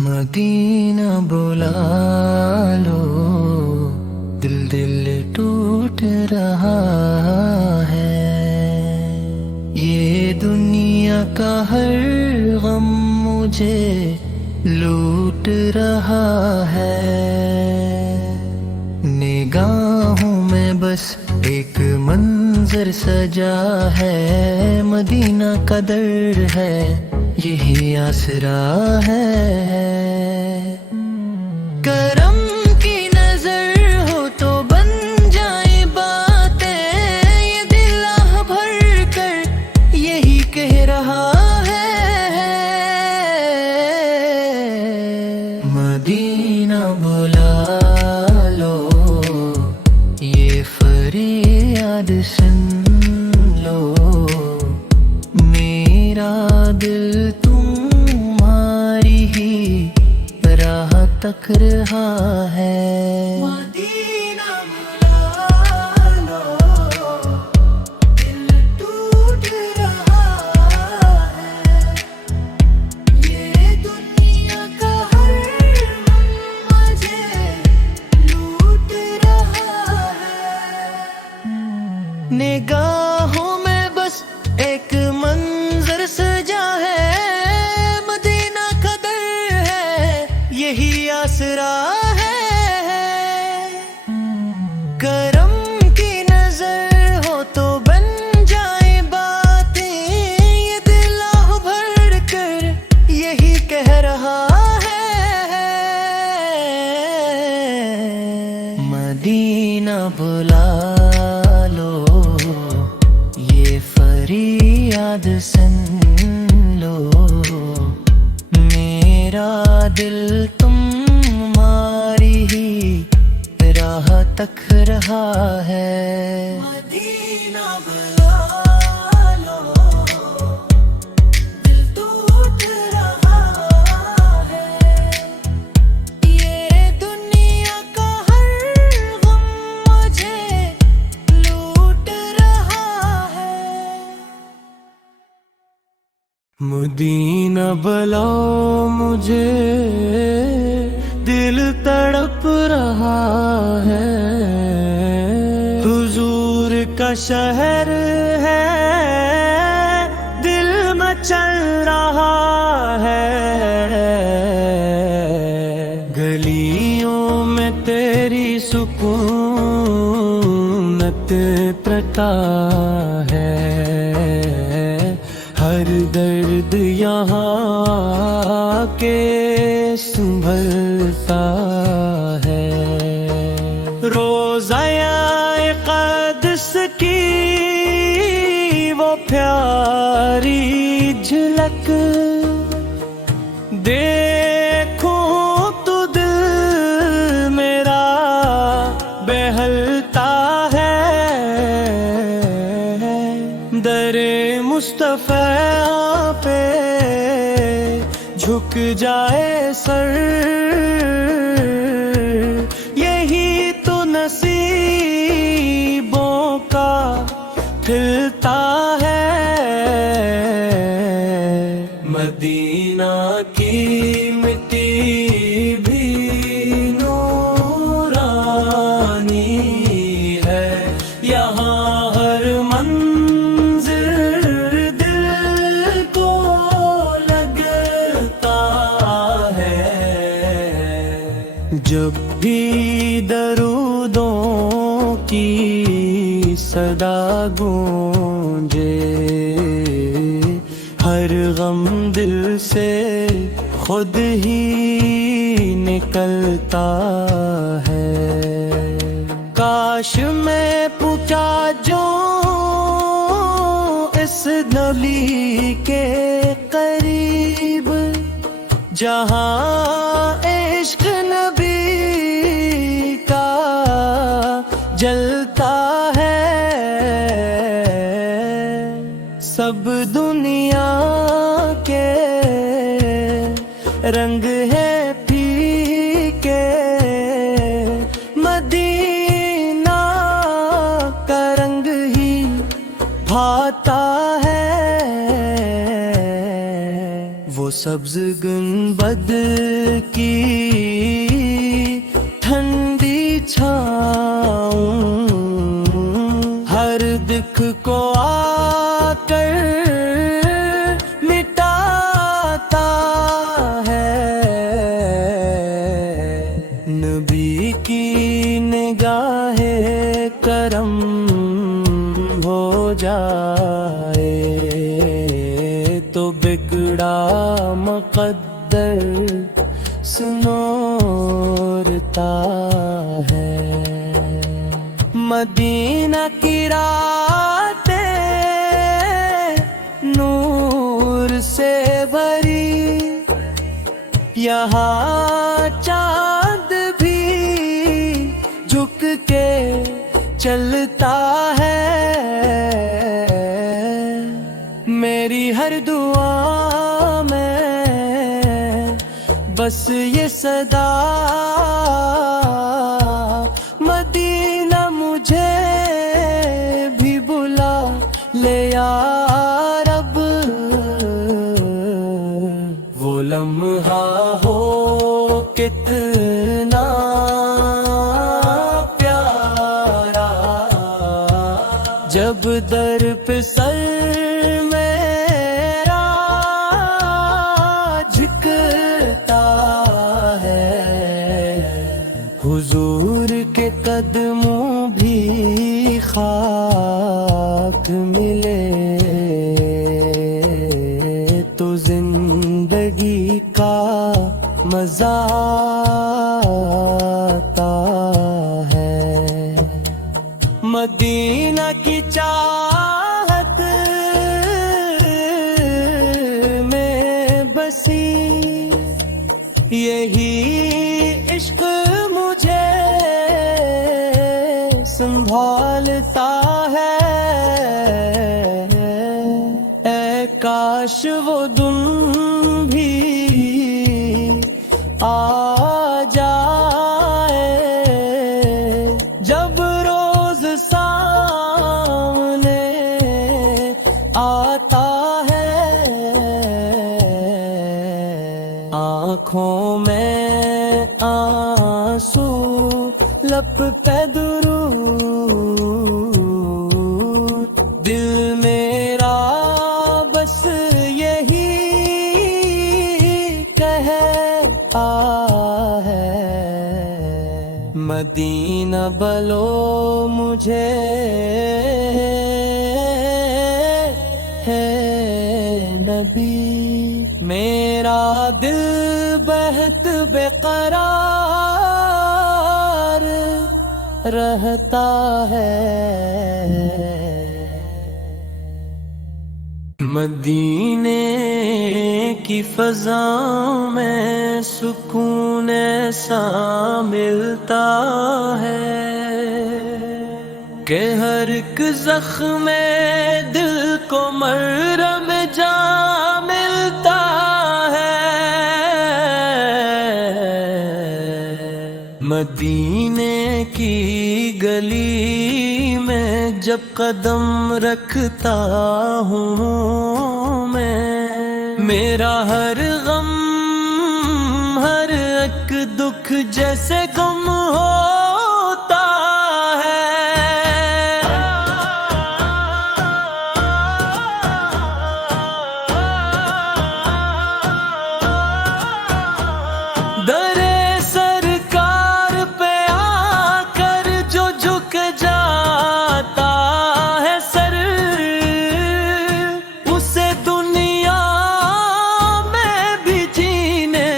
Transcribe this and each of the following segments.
Medina बुला लो, दिल दिल टूट रहा है। ये दुनिया का हर गम मुझे लूट रहा है। निगाहों में बस एक मंजर सजा है, मदीना का दर है, यही आसरा है। करम की नजर हो तो बन जाए बातें, ये दिल आह भर कर यही कह रहा है। मदीना बुला लो, ये फरियाद सुन लो, मेरा दिल तुम्हारी ही राह तक रहा है। मदीना बुला लो, दिल टूट रहा है। ये दुनिया का हर गम मुझे लूट रहा है। निगाहों में बस एक मंजर सजा है, मदीना का दर है, यही आसरा है। करम की नजर हो तो बन जाए बातें, ये दिल आह भर कर यही कह रहा है। मदीना बुला लो, ये फरियाद सुन लो, मेरा दिल तुम्हारी ही राह तक रहा है। मदीना बुला लो, दिल टूट रहा है। ये दुनिया का हर गम मुझे लूट रहा है। मदीना बुलाओ मुझे, दिल तड़प रहा है। हुजूर का शहर है, दिल मचल रहा है। गलियों में तेरी सुकूनत प्रता है। हर दर्द यहाँ के संभलता है। रोज़ाए क़द्स की वो प्यारी झलक देखूं तो दिल मेरा बहलता है। दरे मुस्तफ़ा पे झुक जाए सर, यही तो नसीबों का खिलता है। मदीना की मिट्टी भी नूरानी है, यहाँ हर मंज़िल दिल को लगता है। जब भी दरूदों की सदा गूंजे, हर गम दिल से खुद ही निकलता है। काश मैं पूछा जो इस नली के करीब, जहाँ इश्क नबी का जलता है। सब दुनिया के रंग है फीके, मदीना का रंग ही भाता है। वो سبز گنبد کی ٹھنڈی چھاؤں، ہر دکھ کو آ کر مٹاتا ہے، نبی کی نگاہ کرم ہو جائے تو بگڑا مقدر سنورتا ہے۔ مدینہ کی راتیں نور سے بھری، یہاں چاند بھی جھک کے چلتا ہے، میری ہر دعا میں بس یہ صدا، مدینہ مجھے بھی بلا لے یا رب، وہ لمحہ ہو کتنا پیارا، جب در پہ سر میرا جھکتا ہے، حضور کے قدموں بھی خاک ملے تو زندگی کا مزہ آتا ہے۔ مدینہ کی چاہت میں بسی یہی عشق مجھے سنبھالتا ہے، اے کاش وہ دن بھی آ جائے جب روز سامنے آتا ہے، آنکھوں میں آنسو لب پہ درود، دل میرا بس یہی کہتا ہے، مدینہ بلو مجھے ہے نبی، میرا دل بہت بے قرار رہتا ہے، مدینے کی فضا میں سکون ایسا ملتا ہے کہ ہر ایک زخم دل کو مرہم جا ملتا ہے، مدینے کی گلی میں جب قدم رکھتا ہوں میں، میرا ہر غم ہر ایک دکھ جیسے غم ہوتا ہے، در سرکار پہ آ کر جو جھک جاتا ہے سر، اسے دنیا میں بھی جینے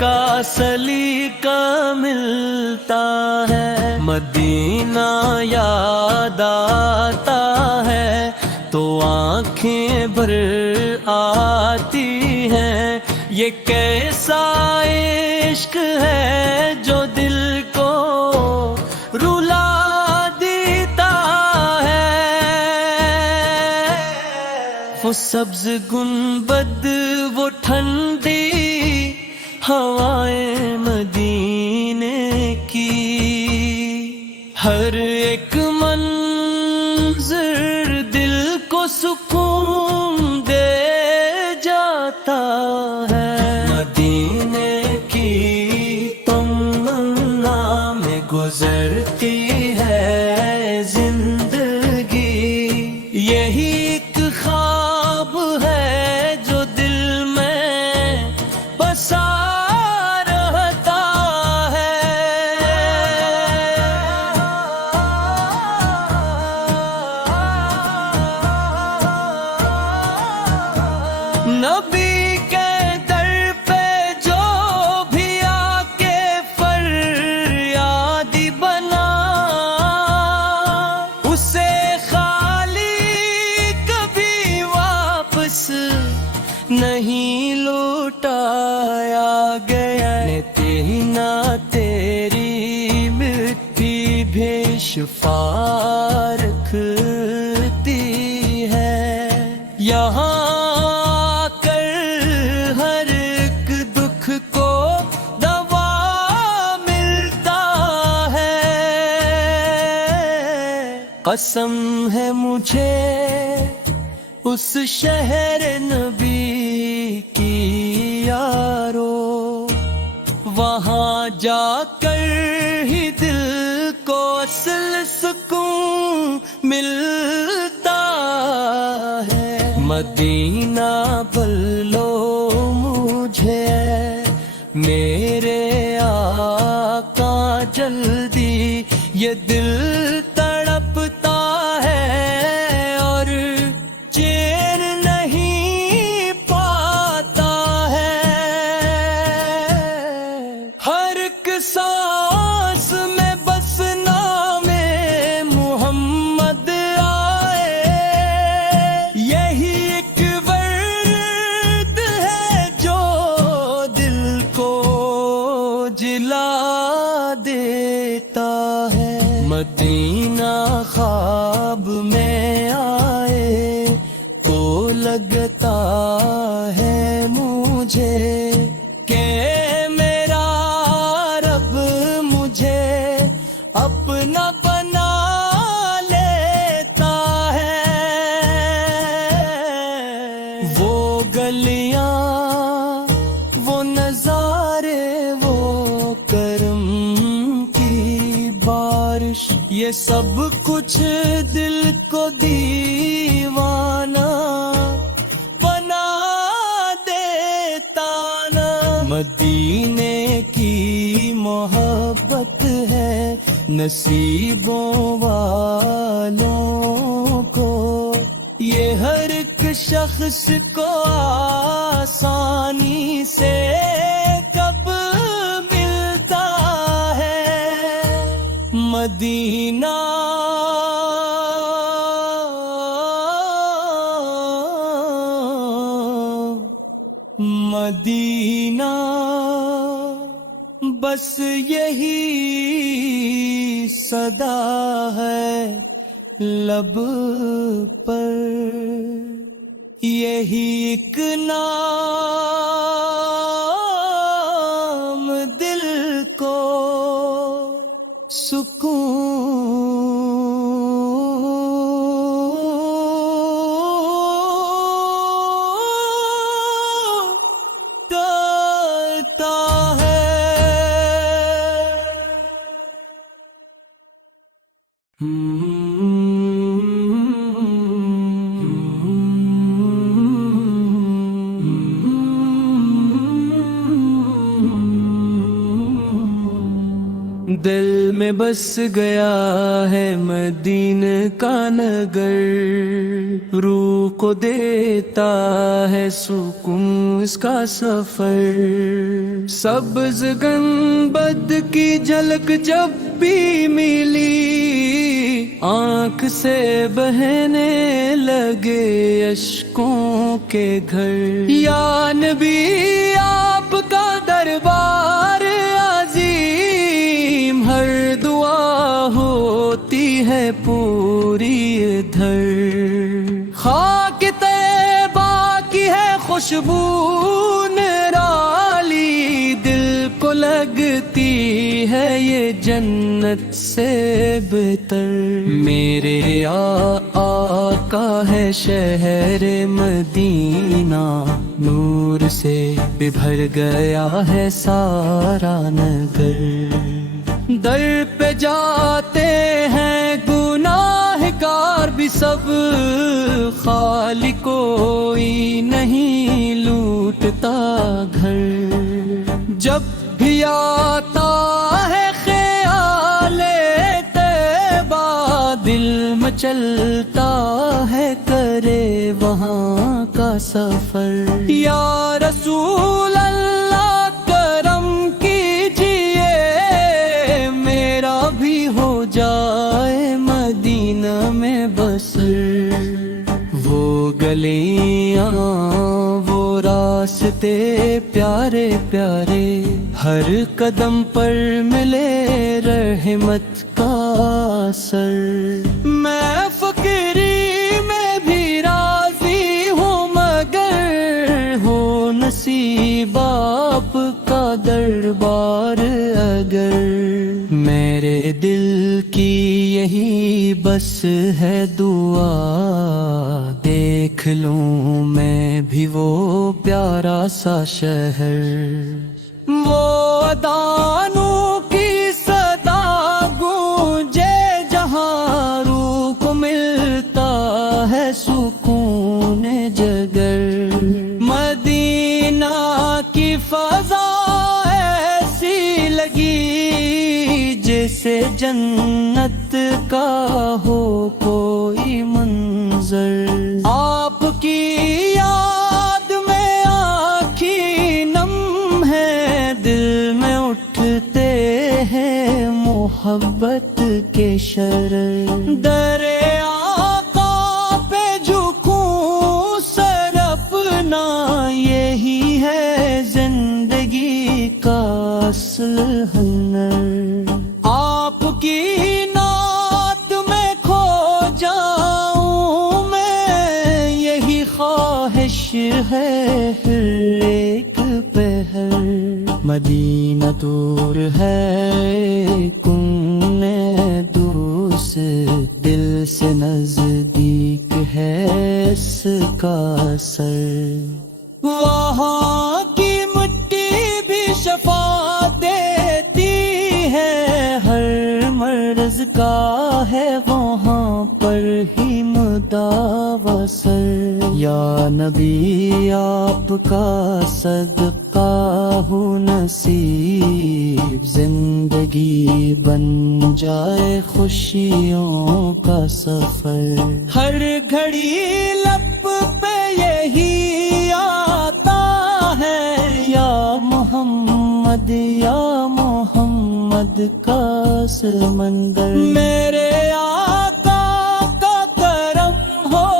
کا سلیقہ ملتا ہے، مدینہ یاد آتا ہے تو آنکھیں بھر آتی ہیں، یہ کیسا عشق ہے جو دل کو رلا دیتا ہے، وہ سبز گنبد وہ ٹھنڈی ہوائیں مدینے کی، ہر ایک منظر دل کو سکون دے جاتا ہے۔ कि ना तेरी मिट्टी भी शिफा रखती है। यहाँ कर हर एक दुख को दवा मिलता है। कसम है मुझे उस शहर नबी की यारो, वहाँ जाकर ही दिल को असल सुकून मिलता है। मदीना बुलो मुझे मेरे आका जल्दी, ये दिल तड़पता है और चैन नहीं पाता है। हर एक सांस में बस नामे मोहम्मद आए, यही एक वर्द है जो दिल को जिला देता है। मदीना ख्वाब में आए तो लगता है मुझे कि मेरा रब मुझे अपना बना लेता है। वो गलियां, वो नजारे, वो करम की बारिश, ये सब कुछ दिल को दीवाना बना देता ना। मदीने की मोहब्बत है नसीबों वालों को, ये हर एक शख्स को आसानी से कब मिलता है। मदीना मदीना बस यही सदा है लब पर, यही एक नाम दिल को सुकून देता है। दिल में बस गया है मदीने का नगर, रूह को देता है सुकून इसका सफर। सब्ज़ गंबद की झलक जब भी मिली, आँख से बहने लगे अश्कों के घर। या नबी आपका दरबार अजीम, हर दुआ होती है पूरी इधर। खाक तैबा की है खुशबू निराली, दिल को लगती है ये जन्नत से बेहतर। मेरे आका है शहर मदीना, नूर से भी भर गया है सारा नगर। दर पे जाते हैं गुनाहगार भी सब, खाली कोई नहीं लूटता घर। जब भी आता है ख्याले तैबा, दिल मचलता है करे वहाँ का सफर। या रसूल अल्लाह करम कीजिए, मेरा भी हो जाए मदीना में बसर। वो गलियाँ, वो راستے پیارے پیارے، ہر قدم پر ملے رحمت کا اثر۔ میں فقیری میں بھی راضی ہوں، مگر ہو نصیب آپ کا دربار اگر۔ میرے دل کی یہی بس ہے دعا، دیکھ لوں میں بھی وہ پیارا سا شہر۔ وہ اذانوں کی صدا گونجے جہاں روح کو ملتا ہے سکون جگر۔ مدینہ کی فضا ایسی لگی جیسے جنت کا ہو کوئی منظر۔ آپ کی یاد میں آنکھیں نم ہے، دل میں اٹھتے ہیں محبت کے شرر۔ در آقا پہ جھکوں سر اپنا، یہی ہے زندگی کا اصل ہنر۔ آپ کی نعت میں کھو جاؤں میں، یہی خواہش ہے ہر ایک پہر۔ مدینہ دور ہے کن دور سے، دل سے نزدیک ہے اس کا اثر۔ وہاں کی مٹی بھی شفا دیتی ہے، ہر مرض کا ہے وہاں پر ہی مداوا سر۔ یا نبی آپ کا صدقہ ہو نصیب، زندگی بن جائے خوشیوں کا سفر۔ ہر گھڑی لب پہ یہی آتا ہے، یا محمد یا محمد کا سمندر۔ میرے آقا کا کرم ہو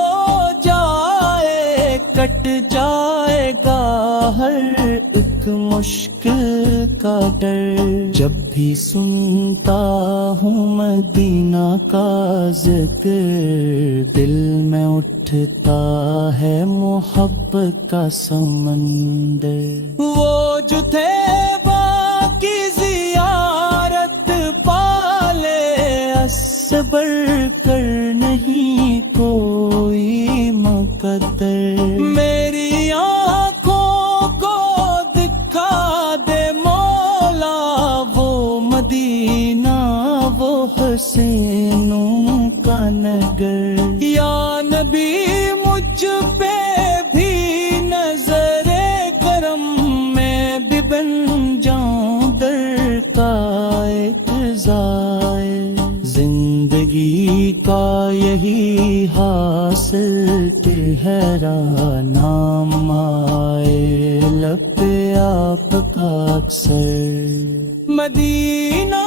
جائے، کٹ جائے گا ہر ایک مشکل کا ڈر۔ جب بھی سنتا ہوں مدینہ کا ذکر، دل میں اٹھتا ہے محبت کا سمندر۔ وہ جو تھے باقی زیارت پالے، صبر کر نہیں کوئی مقدر۔ میری آنکھوں کو دکھا دے مولا وہ مدینہ، وہ حسینوں کا نگر۔ یا نبی مجھ پہ بھی نظر کرم، میں بھی بن جاؤں در کا ایک زائر۔ زندگی کا یہی حاصل ٹھہرا، نام آئے لب پہ آپ کا اکثر۔ مدینہ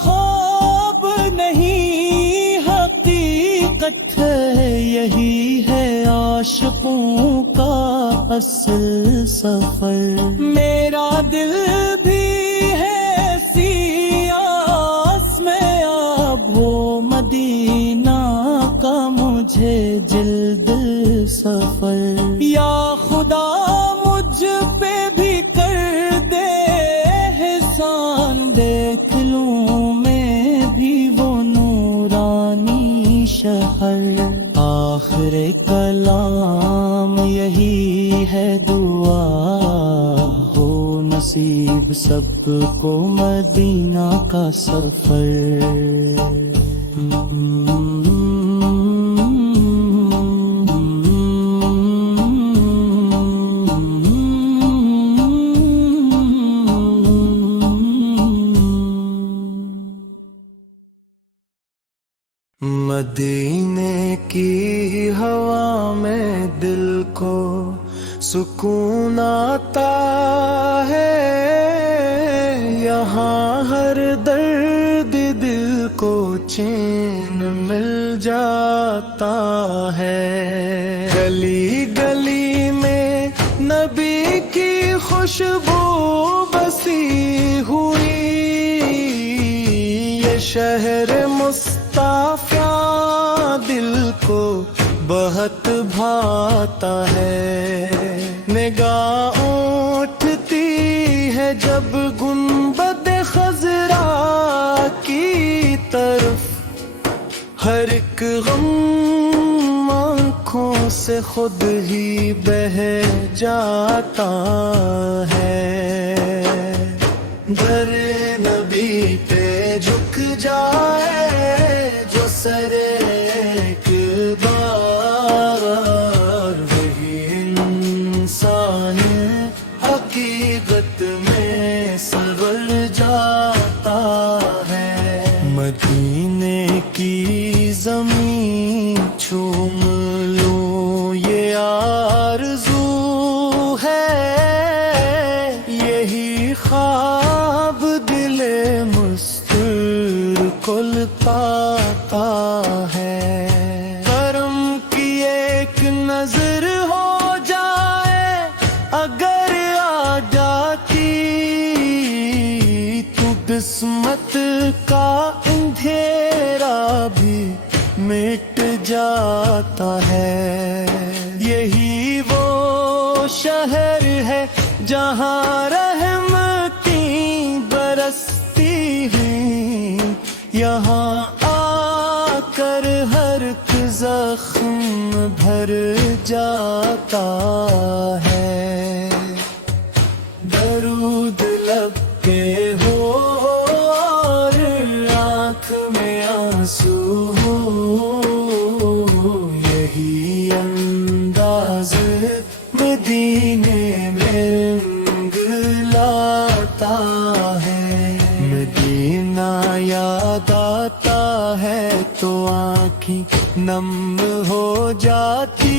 خواب نہیں حقیقت ہے، یہی ہے عاشقوں کا اصل سفر۔ میرا دل بھی ہے سیاس میں اب، ہو مدینہ کا مجھے جلد سفر۔ یا خدا مجھ پہ بھی کر دے احسان، دیکھ لوں میں بھی وہ نورانی شہر۔ آخر کلام یہی ہے دعا، ہو نصیب سب کو مدینہ کا سفر۔ مدینے کی ہوا میں دل کو سکون آتا ہے، یہاں ہر درد دل کو چین مل جاتا ہے۔ گلی گلی میں نبی خوشبو بسی ہوئی، یہ شہر مصطفیٰ دل کو بہت بھاتا ہے۔ نگاہ اٹھتی ہے جب گنبد خضرا کی طرف، ہر ایک غم آنکھوں سے خود ہی بہہ جاتا ہے۔ در نبی پہ جھک جائے جو سر ایک بار، وہی انسان حقیقت میں سنور جاتا ہے۔ مدینے کی زمین چوم لوں یہ آرزو ہے، یہی خواب دل مستر کل پاتا ہے۔ کرم کی ایک نظر ہو جائے اگر آ جاتی، تو قسمت کا اندھیرا بھی مٹ جاتا ہے۔ یہی وہ شہر ہے جہاں رحمتیں برستی ہیں، یہاں آ کر ہر ایک زخم بھر جاتا ہے۔ درود لب کے ہو اور آنکھ میں آنسو ہو، یہی انداز مدینے میں رنگ لاتا ہے۔ مدینہ یاد آتا ہے تو آنکھیں نم ہو جاتی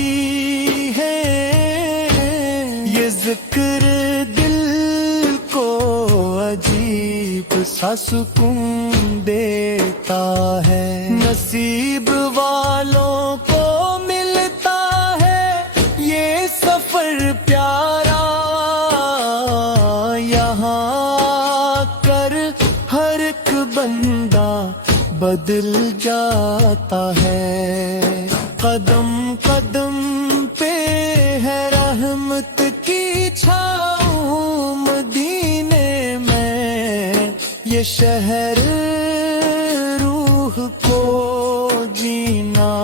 ہیں، یہ ذکر دل کو عجیب سا سکون دیتا ہے۔ نصیب والوں کو ملتا ہے یہ سفر پیارا، یہاں آ کر ہر ایک بندہ بدل جاتا ہے۔ قدم قدم پہ ہے رحمت کی چھاؤں مدینے میں، یہ شہر روح کو جینا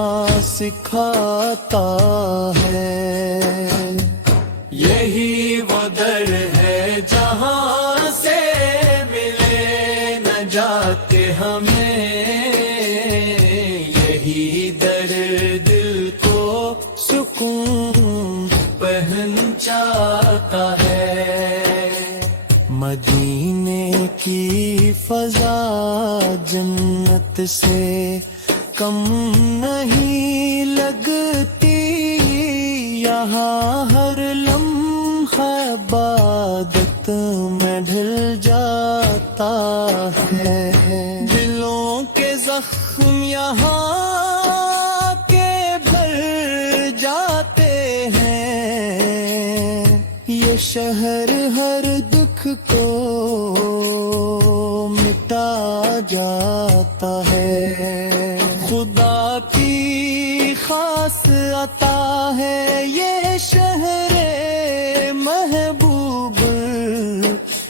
سکھاتا ہے۔ یہی وہ در ہے جہاں سے ملے نجات ہمیں، یہی در دل کو سکون پہنچاتا ہے۔ مدینے کی فضا جنت سے کم نہیں لگتی، یہاں ہر لمحہ عبادت میں ڈھل جاتا ہے۔ دلوں کے زخم یہاں کے بھر جاتے ہیں، یہ شہر ہر دکھ کو مٹا جاتا ہے۔ خدا کی خاص عطا ہے یہ شہر محبوب،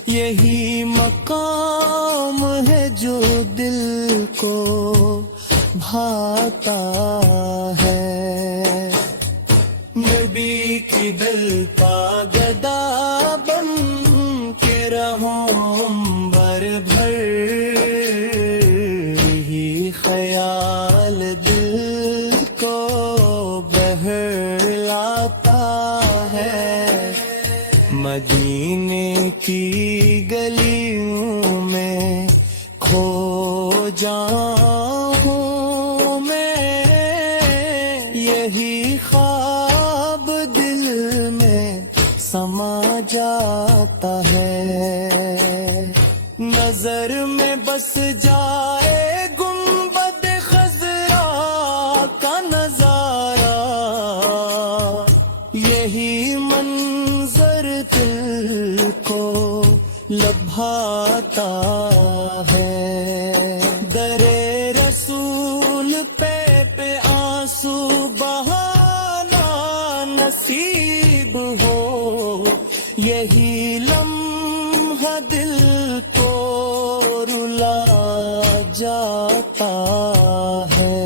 یہی مقام ہے جو دل کو بھاتا ہے۔ نبی کی دل پا گدا بن کے رہوں بر بھر، ہی خیال دل کو بہلاتا ہے۔ مدینے کی گلیوں میں کھو جاؤں میں، یہی خواب دل میں سما جاتا ہے۔ نظر میں بس جائے گنبد خضرا کا نظارہ، یہی منظر دل جاتا ہے. درے رسول پہ آنسو بہانا نصیب ہو. یہی لمحہ دل کو رلا جاتا ہے.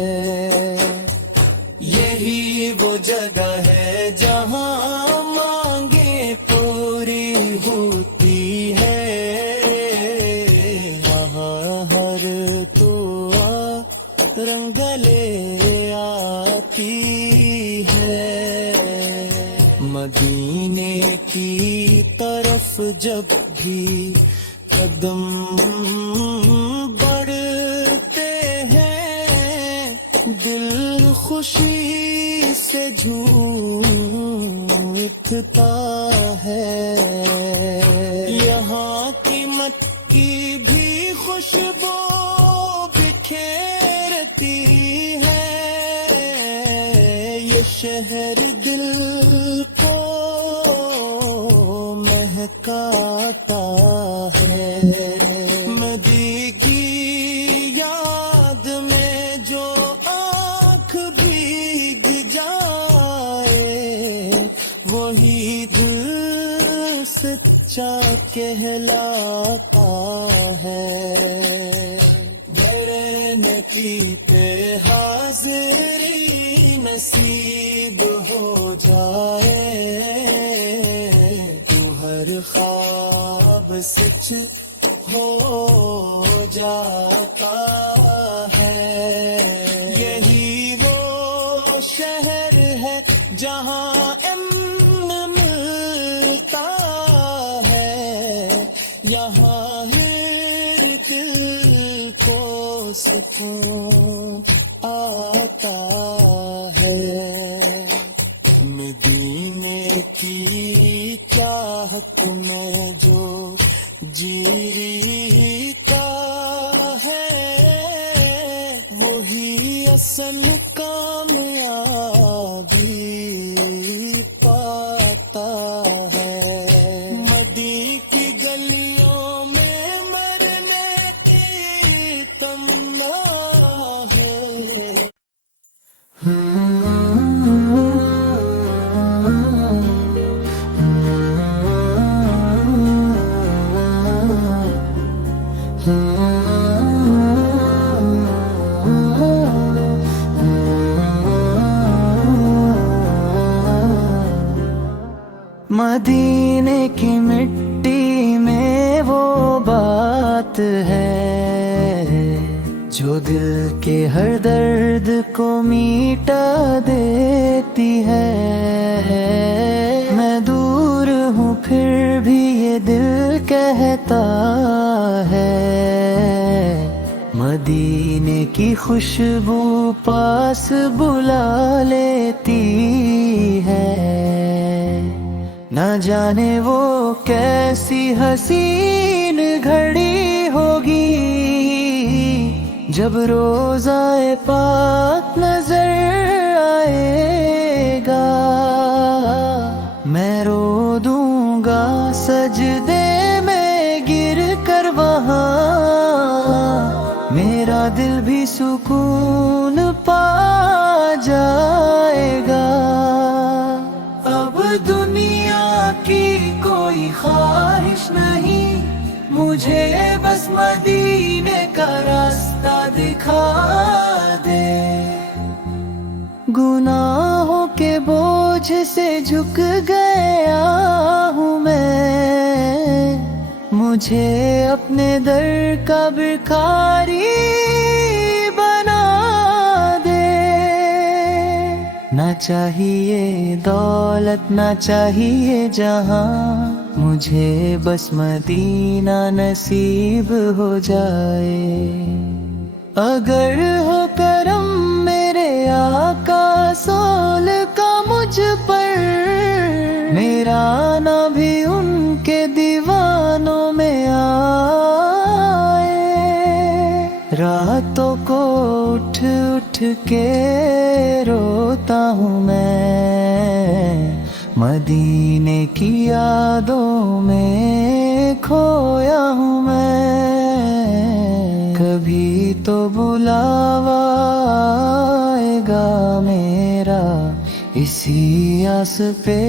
یہی وہ جگہ ہے جہاں مانگیں پوری ہوتی ہے. وہاں ہر دعا رنگ لے آتی ہے. مدینے کی طرف جب بھی قدم بڑھتے ہیں دل خوشی سے جھوم اٹھتا ہے. یہاں کی مٹی بھی خوشبو بکھیرتی ہے. یہ شہر دل کو مہکاتا ہے. مدی کی یاد میں جو آنکھ بھیگ جائے وہی دل سچا کہلاتا ہے. مرنے کی پہ حاضری نصیب ہو جائے تو ہر خواب سچ ہو جاتا ہے. یہی وہ شہر ہے جہاں امن ملتا ہے. یہاں ہر دل کو سکون آتا ہے. مدینے کی چاہت میں جو جیری کا ہے وہی اصل کامیابی پاتا ہے. مدی کی گلیوں میں مرنے کی تمنا ہے. مدینے کی مٹی میں وہ بات ہے جو دل کے ہر درد کو میٹا دیتی ہے. میں دور ہوں پھر بھی یہ دل کہتا ہے مدینے کی خوشبو پاس بلا لیتی ہے. نہ جانے وہ کیسی حسین گھڑی ہوگی جب روضہ پاک نظر آئے گا. میں رو دوں گا سجدے میں گر کر وہاں میرا دل بھی سکون پا جائے گا. اب دنیا کی کوئی خواہش نہیں مجھے بس مدینے کا راستہ دکھا دے. گناہوں کے بوجھ سے جھک گیا ہوں میں مجھے اپنے در کا بھکاری بنا دے. نہ چاہیے دولت نہ چاہیے جہاں مجھے بس مدینہ نصیب ہو جائے. اگر ہو کرم میرے آقا رسول کا مجھ پر میرا آنا بھی ان کے دیوانوں میں آئے. راتوں کو اٹھ اٹھ کے روتا ہوں میں مدینے کی یادوں میں खोया हूँ मैं, कभी तो बुलावा आएगा मेरा, इसी आस पे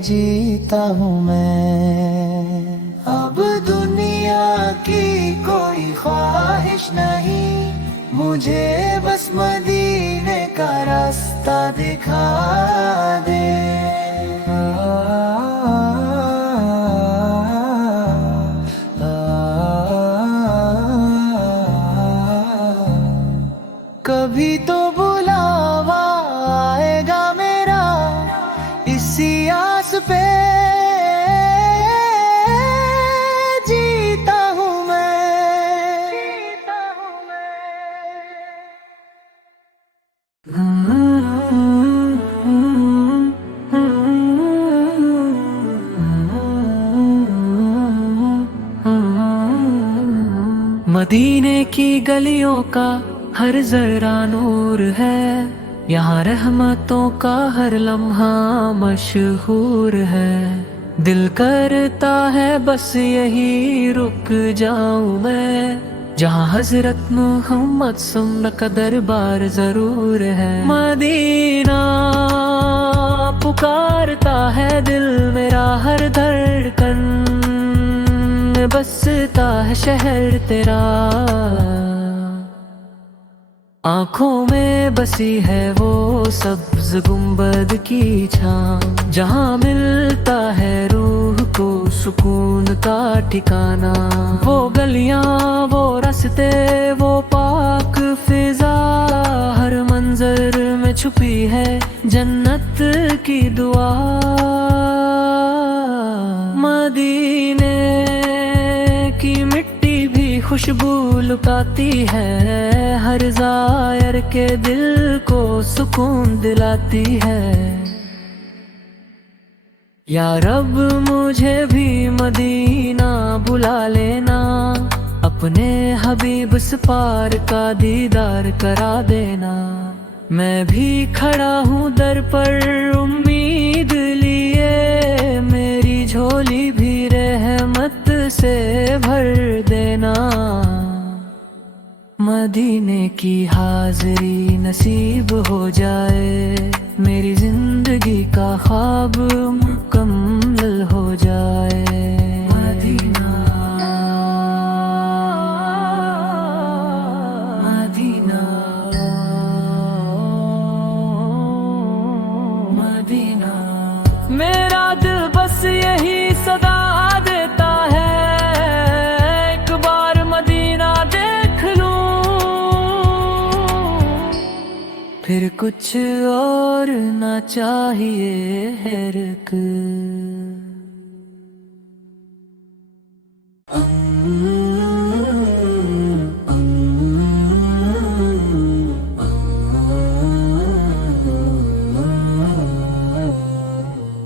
जीता हूँ मैं। अब दुनिया की कोई ख्वाहिश नहीं, मुझे बस मदीने का रास्ता दिखा दे। कभी तो बुलावा आएगा मेरा, इसी आस पे जीता हूँ मदीने की गलियों का हर जरा नूर है, यहाँ रहमतों का हर लम्हा मशहूर है। दिल करता है बस यही रुक जाऊं मैं, जहाँ हजरत मोहम्मद सुन्न का दरबार जरूर है। मदीना पुकारता है दिल मेरा, हर धड़कन में बसता है शहर तेरा। आँखों में बसी है वो सब्ज गुंबद की छाँव, जहाँ मिलता है रूह को सुकून का ठिकाना। वो गलियाँ वो रास्ते वो पाक फिजा, हर मंजर में छुपी है जन्नत की दुआ। मदीने की मिट्टी भी खुशबू लुटाती है, हर ज़ायर के दिल को सुकून दिलाती है। या रब मुझे भी मदीना बुला लेना, अपने हबीब से पार का दीदार करा देना। मैं भी खड़ा हूँ दर पर उम्मीद लिए, मेरी झोली भी रहमत से भर देना। मदीने की हाज़री नसीब हो जाए, मेरी जिंदगी का ख्वाब मुकम्मल हो जाए। मदीना मदीना मदीना, मेरा दिल बस यही सदा देता है, एक बार मदीना देख लूं, फिर कुछ और ना चाहिए हिरक।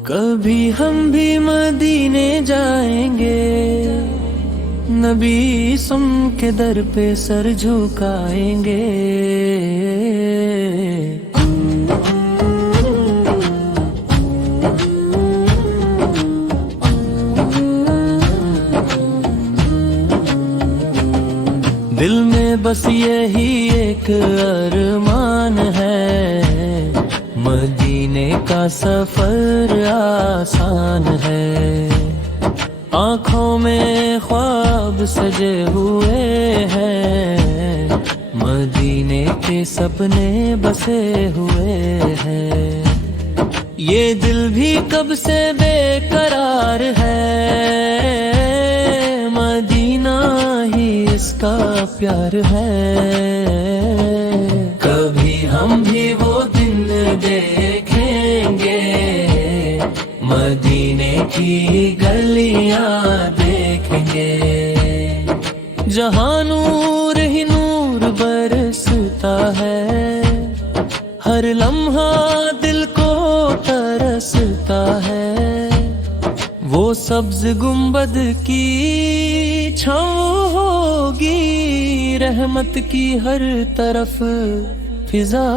कभी हम भी मदीने जाएंगे, नबी सम के दर पे सर झुकाएंगे। दिल में बस यही एक अरमान है, मदीने का सफर आसान है। आँखों में ख्वाब सजे हुए हैं, मदीने के सपने बसे हुए हैं। ये दिल भी कब से बेकरार है, मदीना ही इसका प्यार है। कभी हम भी वो दिन देखेंगे, मदीने की गलियां देखेंगे, जहाँ नूर ही नूर बरसता है, हर लम्हा दिल को तरसता है। वो सब्ज गुंबद की छाँव होगी, रहमत की हर तरफ फिजा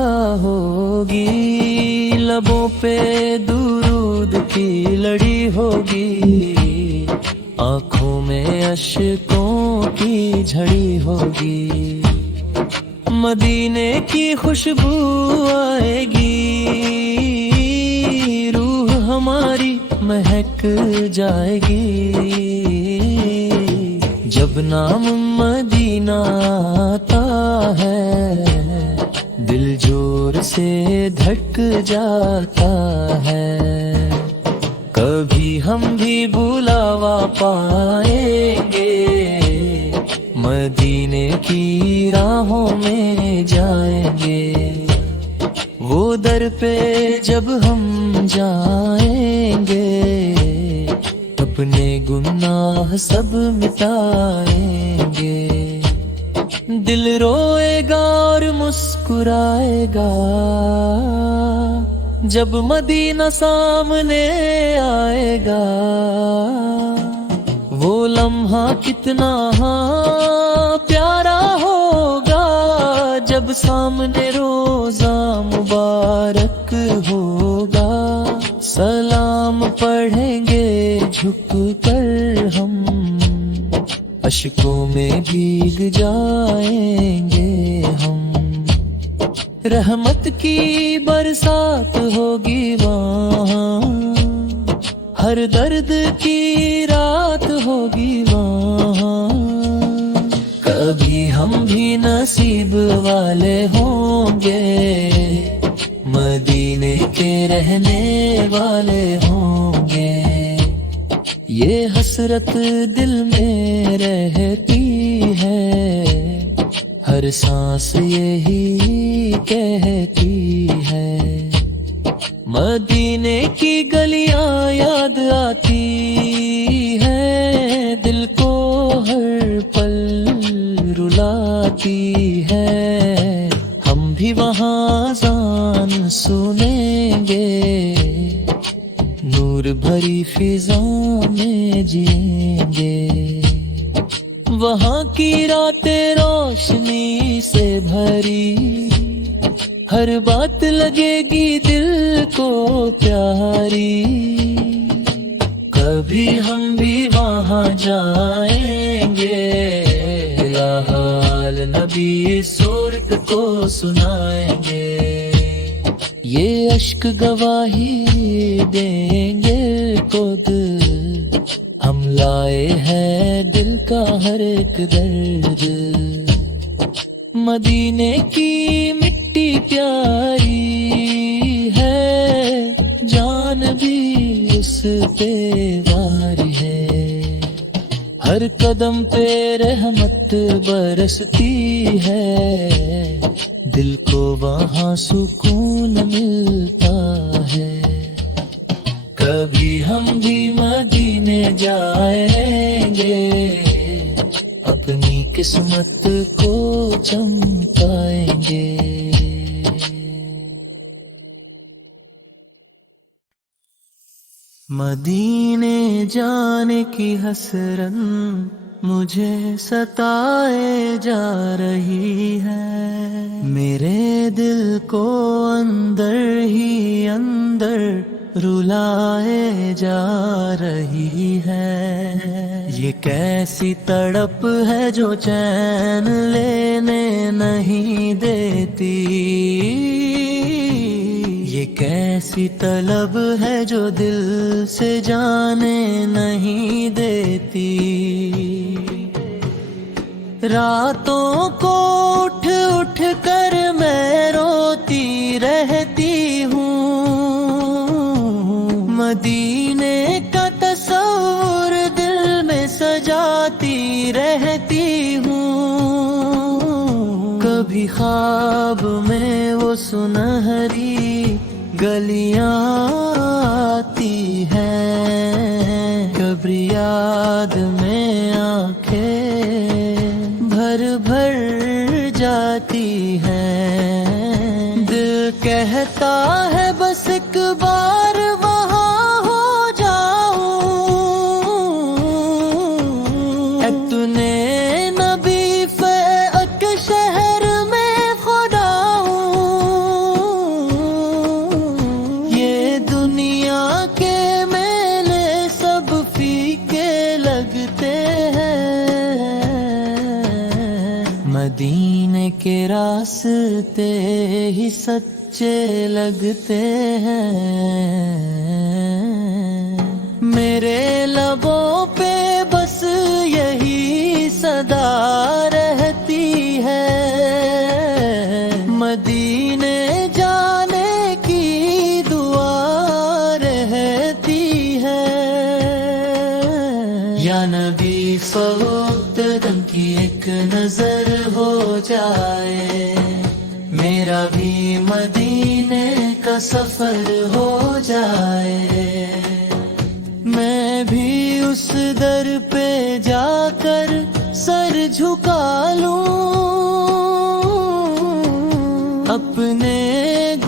होगी। लबों पे दुरूद की लड़ी होगी, آنکھوں میں اشکوں کی جھڑی ہوگی، مدینے کی خوشبو آئے گی، روح ہماری مہک جائے گی، جب نام مدینہ آتا ہے دل زور سے دھڑک جاتا ہے، کبھی ہم بھی بلاوا پائیں گے، مدینے کی راہوں میں جائیں گے، وہ در پہ جب ہم جائیں گے، اپنے گناہ سب مٹائیں گے، دل روئے گا اور مسکرائے گا، جب مدینہ سامنے آئے گا، وہ لمحہ کتنا پیارا ہوگا، جب سامنے روزہ مبارک ہوگا، سلام پڑھیں گے جھک کر ہم، اشکوں میں بھیگ جائیں گے ہم، رحمت کی برسات ہوگی وہاں، ہر درد کی رات ہوگی وہاں، کبھی ہم بھی نصیب والے ہوں گے، مدینے کے رہنے والے ہوں گے، یہ حسرت دل میں رہتی ہے، ہر سانس یہی کہتی ہے، مدینے کی گلیاں یاد آتی ہے، دل کو ہر پل رلاتی ہے، ہم بھی وہاں اذان سنیں گے، نور بھری فضا میں جئیں گے، وہاں کی راتیں روشنی سے بھری، ہر بات لگے گی دل کو پیاری، کبھی ہم بھی وہاں جائیں گے، حال نبی صورت کو سنائیں گے، یہ اشک گواہی دیں گے خود، ہم لائے ہیں دل کا ہر ایک درد، مدینے کی مٹی پیاری ہے، جان بھی اس پہ واری ہے، ہر قدم پہ رحمت برستی ہے، دل کو وہاں سکون ملتا ہے، کبھی ہم بھی مدینے جائیں گے، اپنی قسمت کو چمکائیں گے۔ مدینے جانے کی حسرت مجھے ستائے جا رہی ہے، میرے دل کو اندر ہی اندر رلائے جا رہی ہے، یہ کیسی تڑپ ہے جو چین لینے نہیں دیتی، یہ کیسی طلب ہے جو دل سے جانے نہیں دیتی، راتوں کو اٹھ اٹھ کر میں روتی رہتی ہوں، مدینے کا تصور دل میں سجاتی رہتی ہوں، کبھی خواب میں وہ سنہری گلیاں آتی ہیں، کبھی یاد میں آنکھیں بھر بھر جاتی ہیں، دل کہتا ہے بس ایک بار وہاں ہو جاؤں، اتنے نبی فیق شہر میں خدا ہوں، یہ دنیا کے میلے سب فیکے لگ مدینے کے راستے ہی سچے لگتے ہیں، میرے لبوں پہ بس یہی صدا رہتی ہے، مدینے جانے کی دعا رہتی ہے۔ یا نبی فوقت دم کی ایک نظر ہو جائے، میرا بھی مدینے کا سفر ہو جائے، میں بھی اس در پہ جا کر سر جھکا لوں، اپنے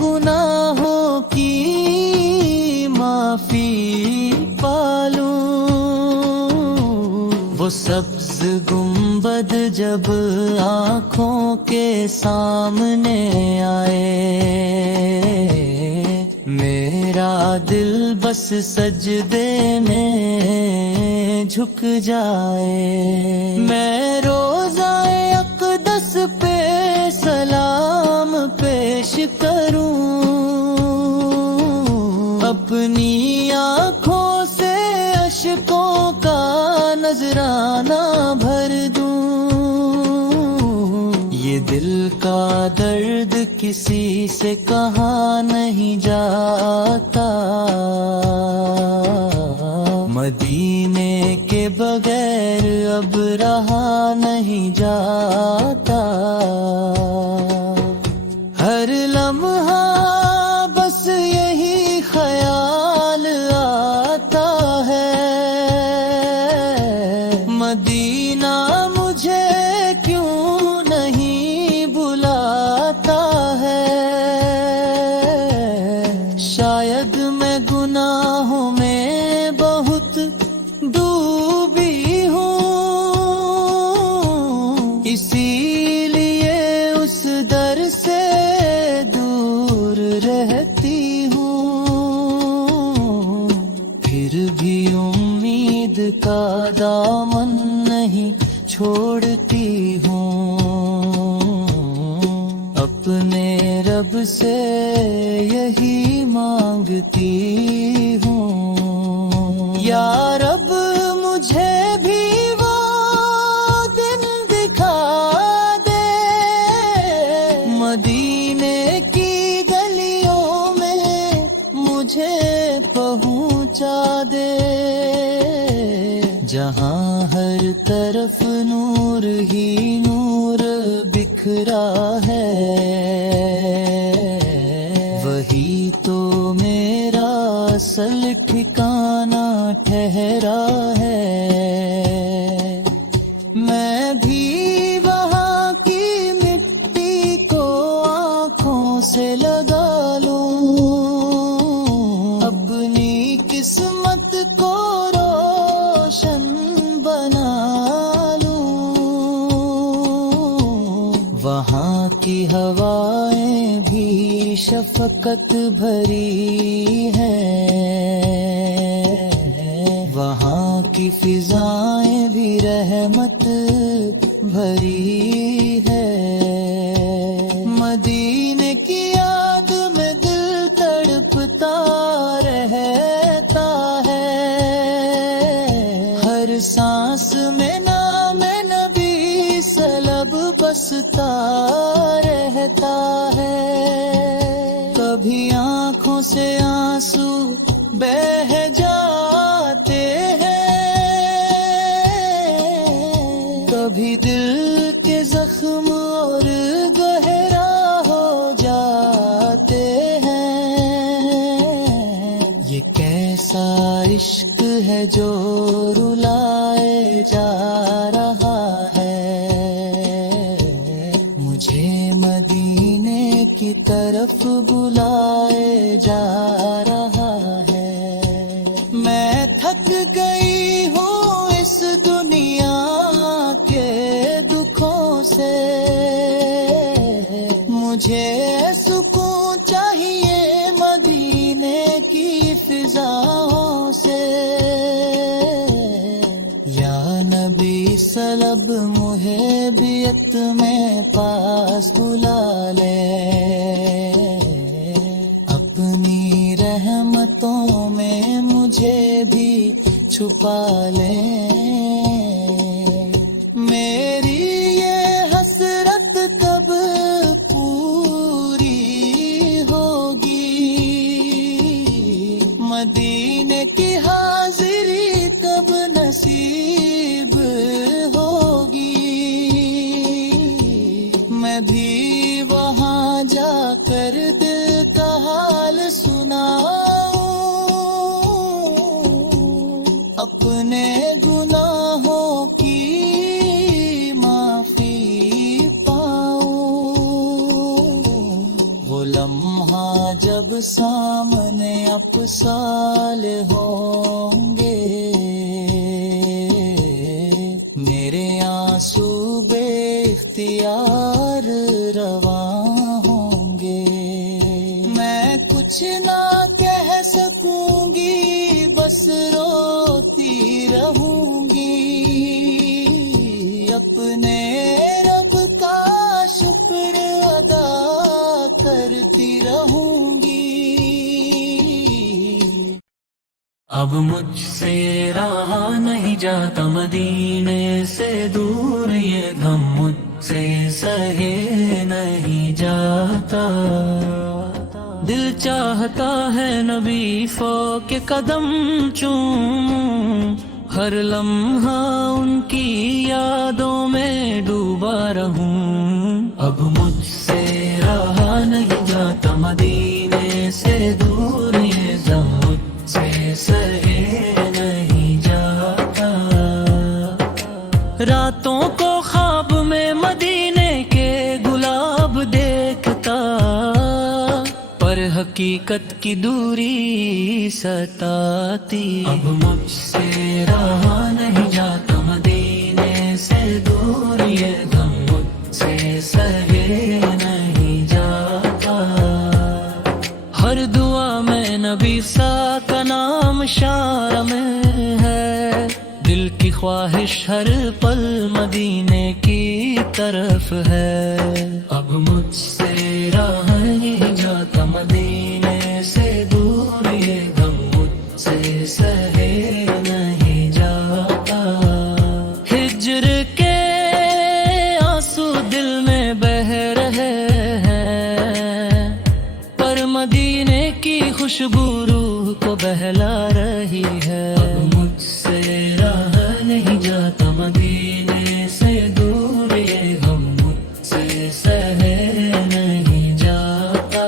گناہوں کی معافی پالوں۔ وہ سبز گنبد جب آنکھوں کے سامنے آئے، میرا دل بس سجدے میں جھک جائے، میں روضہ اقدس پہ سلام پیش کروں، اپنی آنکھوں سے اشکوں کا نذرانہ بھر دوں، یہ دل کا درد کسی سے کہا نہیں جاتا، مدینے کے بغیر اب رہا نہیں جاتا، ہر لمحہ بس یہی خیال آتا ہے، مدینہ مجھے کیوں نہیں بلاتا ہے، شاید میں گناہوں میں بہت ڈوبی ہوں، اسی لیے اس در سے دور رہتی ہوں، پھر بھی امید کا دامن نہیں چھوڑتی ہوں، اپنے رب سے یہی مانگتی ہوں، یا رب مجھے بھی وہ دن دکھا دے، مدینے کی گلیوں میں مجھے پہنچا دے، جہاں ہر طرف نور ہی نور بکھرا ہے، وہی تو میرا اصل ٹھکانہ ٹھہرا ہے، میں بھی وہاں کی مٹی کو آنکھوں سے لگا لوں، اپنی قسمت کو روشن بنا لوں، وہاں کی ہوائیں بھی شفقت بھری ہیں، وہاں کی فضائیں بھی رحمت بھری ہے، مدینے کی یاد میں دل تڑپتا رہتا ہے، ہر سانس میں نام نبی سلب بستا رہتا ہے، کبھی آنکھوں سے آنسو بہہ جاتے ہیں، کبھی دل کے زخم اور گہرا ہو جاتے ہیں، یہ کیسا عشق ہے جو رلائے جا رہا ہے، مجھے مدینے کی طرف بلائے جا رہا ہے، میں تھک گئی ہوں اس دنیا کے دکھوں سے، مجھے سکون چاہیے مدینے کی فضاؤں سے، یا نبی सलब मुहेबियत में पास बुला ले, अपनी रहमतों में मुझे भी छुपा ले। मेरी ये हसरत कब पूरी होगी, मदीने की हाजिरी कब नसीब होगी, मैं भी वहाँ जाकर दिल का हाल सुनाऊं, अपने गुनाहों की माफी पाऊं। वो लम्हा जब सामने अपसाल होंगे, मेरे आंसू बेख्तियार रवा होंगे। मैं कुछ ना कह सकूंगी, बस रोती रहूंगी, अपने रब का शुक्र अदा करती रहूंगी। अब मुझसे रहा नहीं जाता मदीने से दूर, ये गम मुझसे सहे नहीं जाता। दिल चाहता है नबी फो के कदम चूमूं, हर लम्हा उनकी यादों में डूबा रहूं। अब मुझसे रहा नहीं जाता मदीने से दूर, ये गम मुझसे सहे नहीं जाता। रातों को ख्वाब में मदीने के गुलाब देखता, पर हकीकत की दूरी सताती। अब मुझसे रहा नहीं जाता मदीने से दूर, ये गम मुझसे सहे नहीं जाता। हर दुआ में नबी सा का नाम शार में है, दिल की ख्वाहिश हर पल मदीने की तरफ है। अब मुझसे रहा नहीं जाता मदीने से दूर, ये गम मुझसे सहे नहीं जाता। हिज्र के आंसू दिल में बह रहे हैं, पर मदीने की खुशबू रूह को बहला रही है। अब मुझसे रहा नहीं जाता मदीने से दूर, ये गम मुझसे सहे नहीं जाता।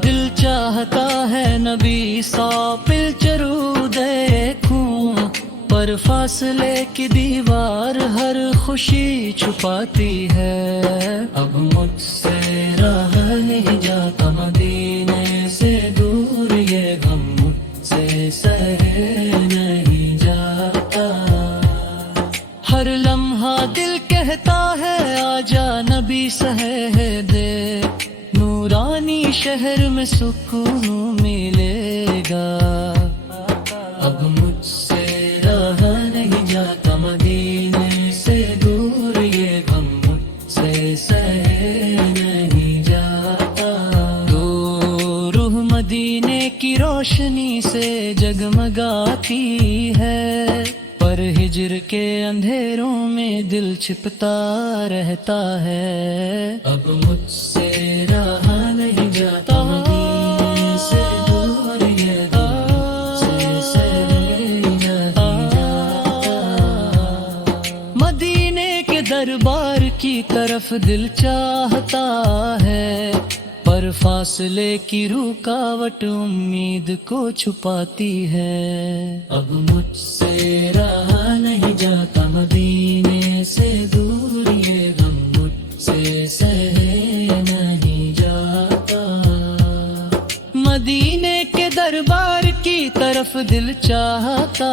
दिल चाहता है नबी सौ पिलचरू देखूं, पर फासले की दीवार हर खुशी छुपाती है। अब मुझसे रहा नहीं जाता मदीने से दूर, ये गम मुझसे सहे नहीं जाता। हर लम्हा दिल कहता है आजा नबी सहे दे, नूरानी शहर में सुकून मिलेगा। अब मुझसे रहा नहीं जाता मदीने से दूर, ये गम मुझसे सहे नहीं जाता। तो रूह मदीने की रोशनी से जगमगाती है, पर हिज्र के अंधेरों में दिल छिपता रहता है। अब मुझसे रहा नहीं जाता मदीने से दूर, ये गम मुझसे सहे नहीं जाता। मदीने के दरबार की तरफ दिल चाहता है, पर फासले की रुकावट उम्मीद को छुपाती है। अब मुझसे रहा नहीं जाता मदीने से दूर, ये गम मुझसे सहे नहीं जाता। मदीने के दरबार की तरफ दिल चाहता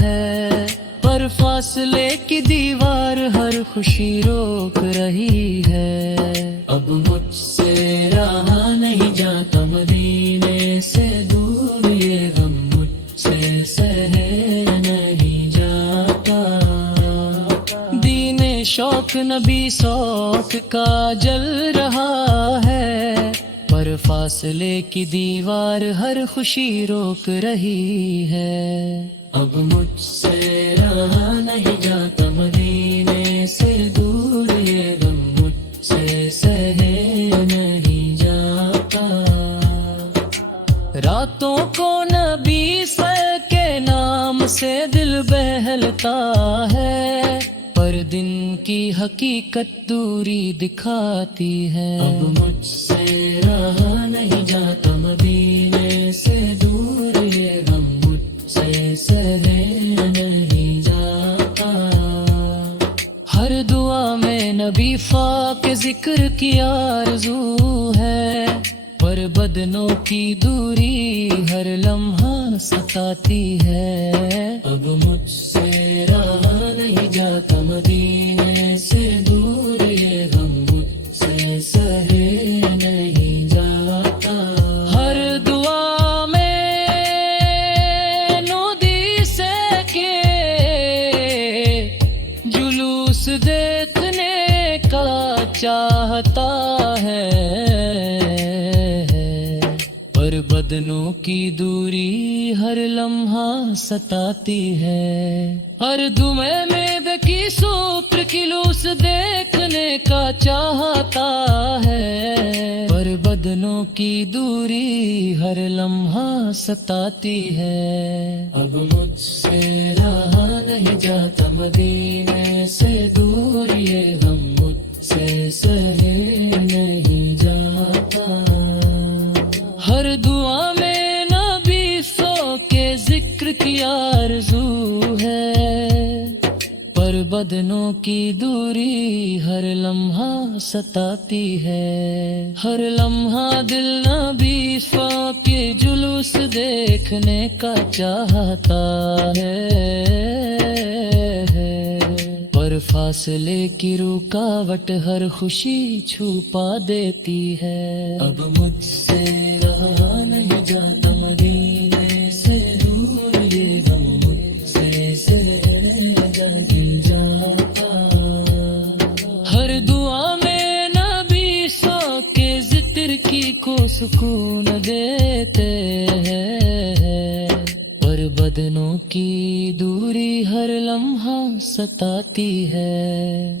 है, पर फासले की दीवार हर खुशी रोक रही है। अब मुझसे रहा नहीं जाता मदीने से दूर, ये गम मुझसे सहे नहीं जाता। شوق نبی سوق کا جل رہا ہے، پر فاصلے کی دیوار ہر خوشی روک رہی ہے۔ اب مجھ سے رہا نہیں جاتا مدینے سے دور، یہ غم مجھ سے سہے نہیں جاتا۔ راتوں کو نبی سر کے نام سے دل بہلتا ہے، پر دن کی حقیقت دوری دکھاتی ہے۔ اب مجھ سے رہا نہیں جاتا مدینے سے دور، یہ غم مجھ سے سہے نہیں جاتا۔ ہر دعا میں نبی پاک کے ذکر کی آرزو ہے، پر بدنوں کی دوری ہر لمحہ ستاتی ہے۔ اب مجھ سے رہا نہیں جاتا مدینے سے دور، یہ غم مجھ سے سہے نہیں جاتا۔ ہر دعا میں نودی سے کے جلوس دیکھنے کا چاہتا ہے، پر بدنوں کی دوری ہر لمحہ ستاتی ہے۔ ہر دمے میں بکی سوپر کلوس دیکھنے کا چاہتا ہے، پر بدنوں کی دوری ہر لمحہ ستاتی ہے۔ اب مجھ سے رہا نہیں جاتا مدینے سے دور، یہ غم مجھ سے سہے نہیں جاتا۔ ہر دعا میں نبی سو کے ذکر کی آرزو ہے، پر بدنوں کی دوری ہر لمحہ ستاتی ہے۔ ہر لمحہ دل نبی سو کے جلوس دیکھنے کا چاہتا ہے، پر فاصلے کی رکاوٹ ہر خوشی چھپا دیتی ہے۔ اب مجھ سے رہا نہیں جاتا مدینے سے دور، یہ غم مجھ سے سہے نہیں جاتا۔ ہر دعا میں نبی سو کے ذکر کی کو سکون دیتے ہیں، پر بدنوں کی دوری ہر لمحہ ستاتی ہے۔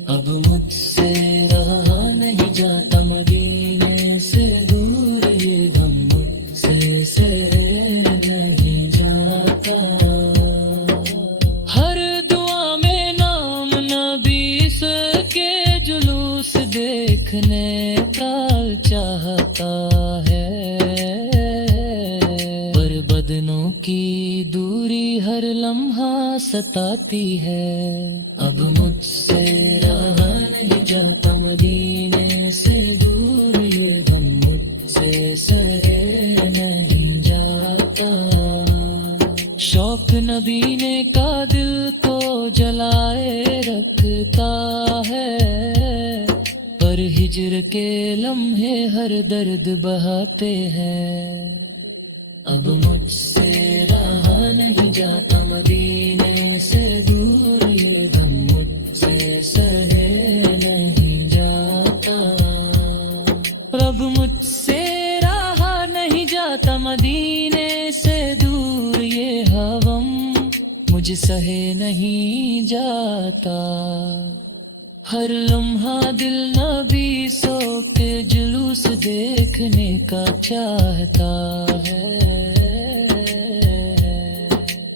اب مجھ سے رہا نہیں جاتا مدینے سے دور، یہ غم مجھ سے سہے نہیں جاتا۔ ہر دعا میں نام نبی سے کے جلوس دیکھنے کا چاہتا ہے، پر بدنوں کی دوری ہر لمحہ ستاتی ہے۔ اب مجھ سے رہا نہیں جاتا مدینے سے دور، یہ غم مجھ سے سہے نہیں جاتا۔ شوق نبی نے کا دل کو جلائے رکھتا ہے، پر ہجر کے لمحے ہر درد بہاتے ہیں۔ اب مجھ سے رہا نہیں جاتا مدینے سے دور، یہ غم مجھ سے سہے نہیں جاتا۔ اب مجھ سے رہا نہیں جاتا مدینے سے دور، یہ غم مجھ سہے نہیں جاتا۔ ہر لمحہ دل نبی سو کے جلوس دیکھنے کا چاہتا ہے،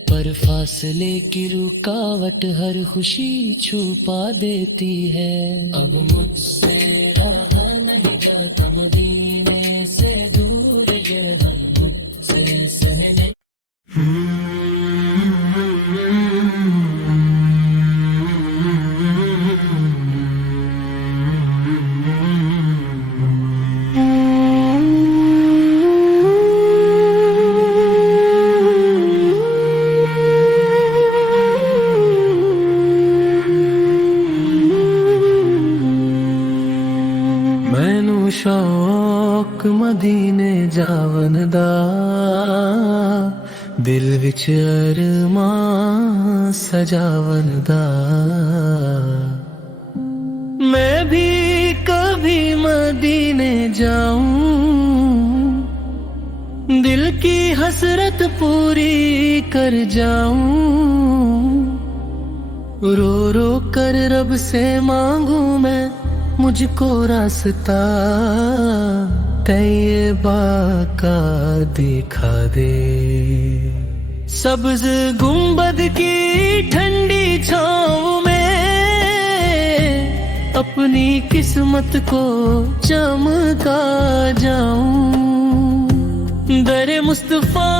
پر فاصلے کی رکاوٹ ہر خوشی چھپا دیتی ہے۔ اب مجھ سے رہا نہیں جاتا مدینے سے دور، یہ غم مجھ سے سہے نہیں۔ شوق مدینے جاون دا، دل وچ ارمان سجاون دا، जाऊं, दिल की हसरत पूरी कर जाऊं। रो रो कर रब से मांगू मैं मुझको रास्ता, तैयबा का दिखा दे। सब्ज गुंबद की ठंडी छाँव में अपनी किस्मत को चमका जाऊं। दर मुस्तफा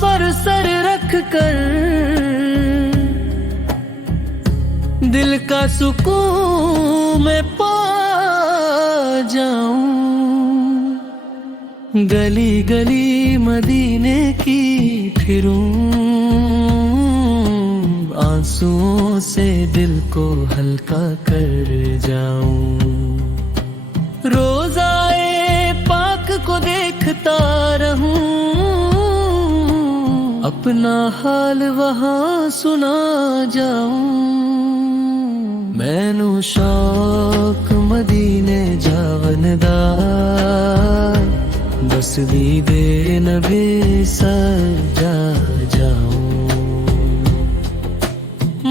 सर रख कर दिल का सुकून मैं पा जाऊं। गली गली मदीने की फिरूं, आंसुओं से दिल को हल्का कर जाऊं। रोज़ाए पाक को देखता रहूं, अपना हाल वहाँ सुना जाऊं। मैनू शौक मदीने जावन दा, बस दीदे नबी सजा जाऊं।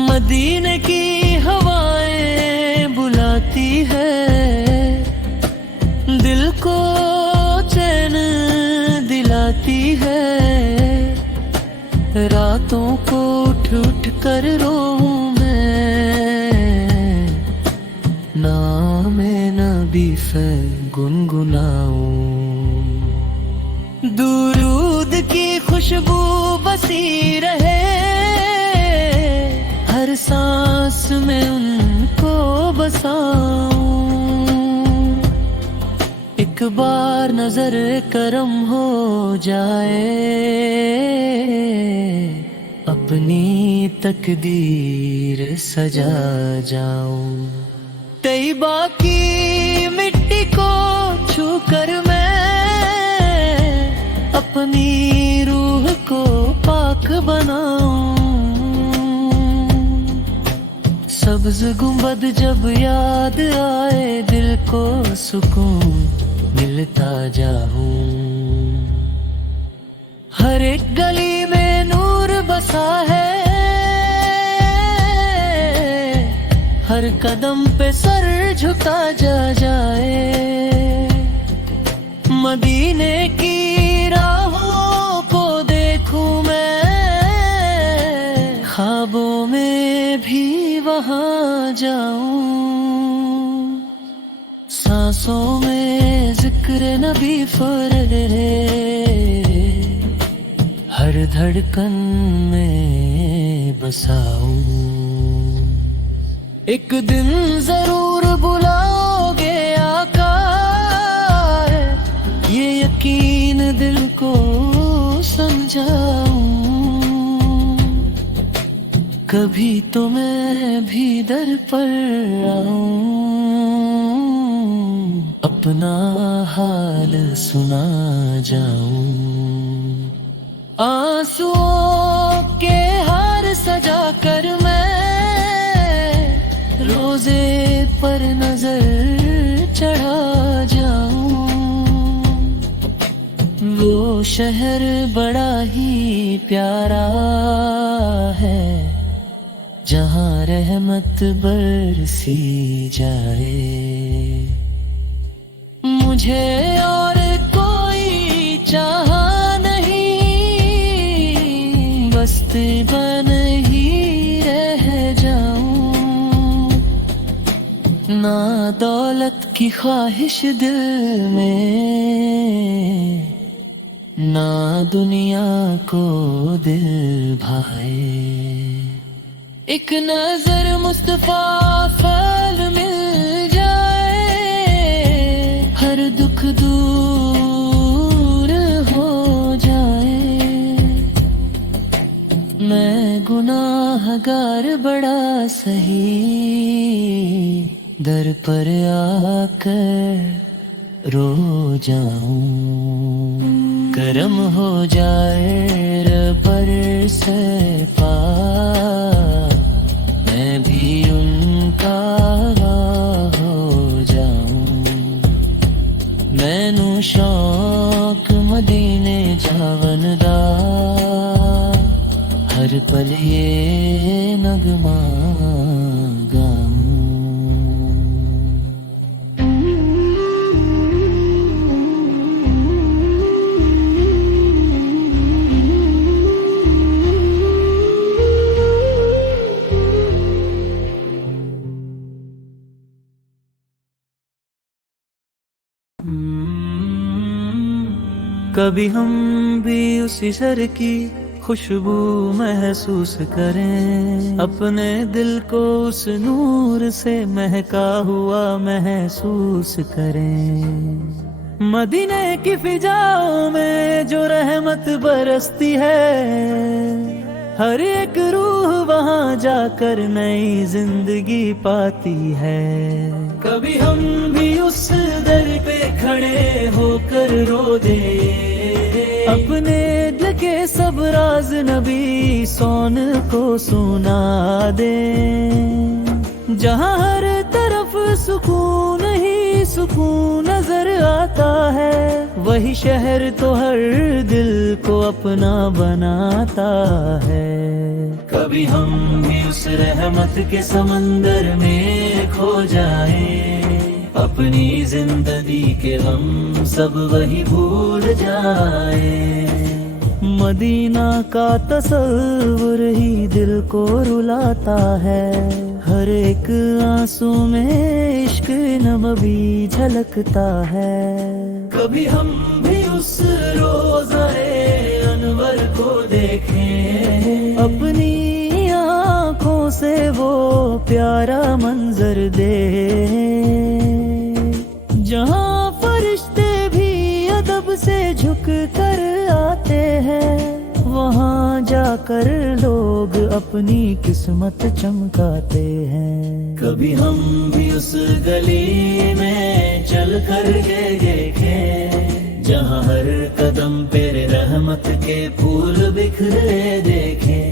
मदीने की हवाएं बुलाती है, दिल को चैन दिलाती है। रातों को उठ उठ कर रोऊं मैं, नाम नबी से गुनगुनाऊं। दुरूद की खुशबू बसी रहे, हर सांस में उनको बसाऊं। एक बार नजर करम हो जाए, अपनी तकदीर सजा जाऊं। तैयबा की मिट्टी को छू कर मैं अपनी रूह को पाक बनाऊं। सब्ज गुंबद जब याद आए, दिल को सुकून मिलता जाऊं। हर एक गली में नूर बसा है, हर कदम पे सर झुका जाए। मदीने की राहों को देखूं मैं, ख्वाबों में भी वहाँ जाऊं। सांसों में जिक्र नबी फुर्रे, हर धड़कन में बसाऊं। एक दिन जरूर बुलाओगे आका, ये यकीन दिल को समझाऊं। कभी तो मैं भी दर पर आऊं, अपना हाल सुना जाऊं। आंसुओं के हार सजा कर मैं रोजे पर नजर चढ़ा जाऊं। वो शहर बड़ा ही प्यारा है, जहाँ रहमत बरसी जाए। मुझे और कोई चाहा नहीं, बस्ती बन ही रह जाऊं। ना दौलत की ख्वाहिश दिल में, ना दुनिया को दिल भाए। एक नजर मुस्तफा फल मिल जाए, हर दुख दूर हो जाए। मैं गुनाहगार बड़ा सही, दर पर आकर रो जाऊं। करम हो जाए रबर से पार, मैं भी उनका हो जाऊं। शौक मदीने जावन दा हर पल ये नगमा गाऊं। कभी हम भी उसी शहर की खुशबू महसूस करें, अपने दिल को उस नूर से महका हुआ महसूस करें। मदीने की फिजाओं में जो रहमत बरसती है, हर एक रूह वहाँ जाकर नई जिंदगी पाती है। कभी हम भी उस दर पे खड़े होकर रो दे, अपने दिल के सब राज नबी सोन को सुना दे। जहाँ हर तरफ सुकून ही सुकून नजर आता है, वही शहर तो हर दिल को अपना बनाता है। कभी हम भी उस रहमत के समंदर में खो जाए, अपनी जिंदगी के गम सब वही भूल जाए। मदीना का तस्वुर ही दिल को रुलाता है, हर एक आंसू में इश्क नबवी झलकता है। कभी हम भी उस रोज़ाए अनवर को देखें, अपनी आँखों से वो प्यारा मंजर दे, जहाँ फरिश्ते भी अदब से झुक कर आते हैं, वहाँ जाकर लोग अपनी किस्मत चमकाते हैं। कभी हम भी उस गली में चल कर के देखें, जहाँ हर कदम पे रहमत के फूल बिखरे देखें।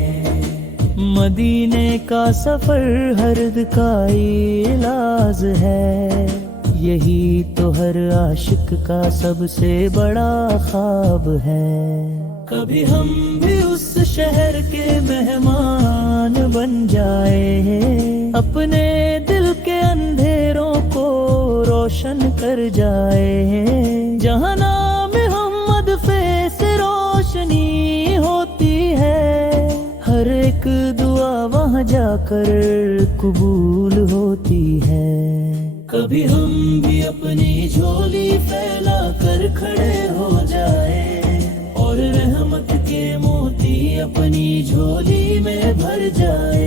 मदीने का सफर हर्द का इलाज है, यही तो हर आशिक का सबसे बड़ा ख्वाब है। कभी हम भी उस शहर के मेहमान बन जाए, अपने दिल के अंधेरों को रोशन कर जाए। जहाँ नाम मोहम्मद पे से रोशनी होती है, हर एक दुआ वहाँ जाकर कबूल होती है। कभी हम भी अपनी झोली फैला कर खड़े हो जाए, और रहमत के मोती अपनी झोली में भर जाए।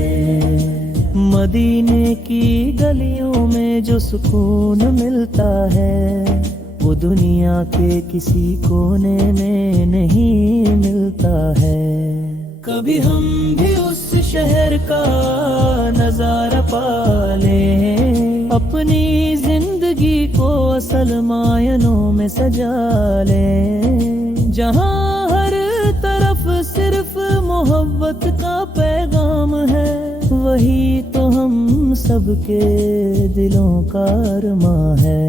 मदीने की गलियों में जो सुकून मिलता है, वो दुनिया के किसी कोने में नहीं मिलता है। कभी हम भी उस शहर का नजारा पा लें, अपनी जिंदगी को असल मायनों में सजा लें। जहाँ हर तरफ सिर्फ मोहब्बत का पैगाम है, वही तो हम सबके दिलों का अरमां है।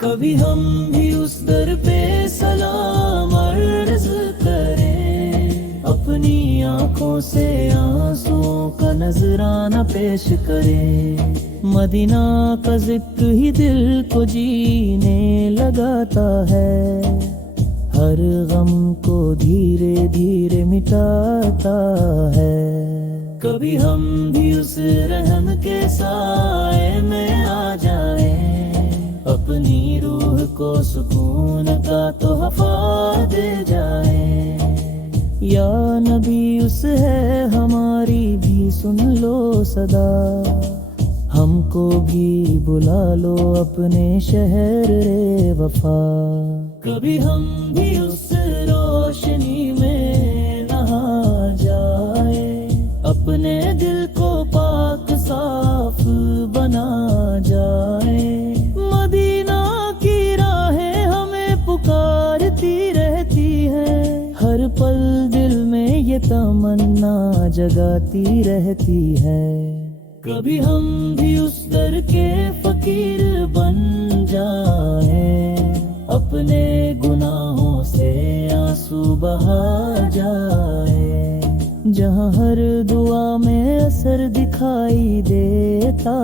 कभी हम भी उस दर पे सलाम अर्ज़ करें, अपनी आँखों से आंसुओं का नजराना पेश करें। मदीना का जिक्र ही दिल को जीने लगाता है, हर गम को धीरे धीरे मिटाता है। कभी हम भी उस रहम के साए में आ जाए, अपनी रूह को सुकून का तोहफा दे जाए। या नबी उस है हमारी भी सुन लो सदा, हमको भी बुला लो अपने शहर रे वफा। कभी हम भी उस रोशनी में नहा जाए, अपने दिल को पाक साफ बना जाए। मदीना की राहें हमें पुकारती रहती है, हर पल दिल में ये तमन्ना जगाती रहती है। कभी हम भी उस दर के फकीर बन जाए, اپنے گناہوں سے آنسو بہا جائے، جہاں ہر دعا میں اثر دکھائی دیتا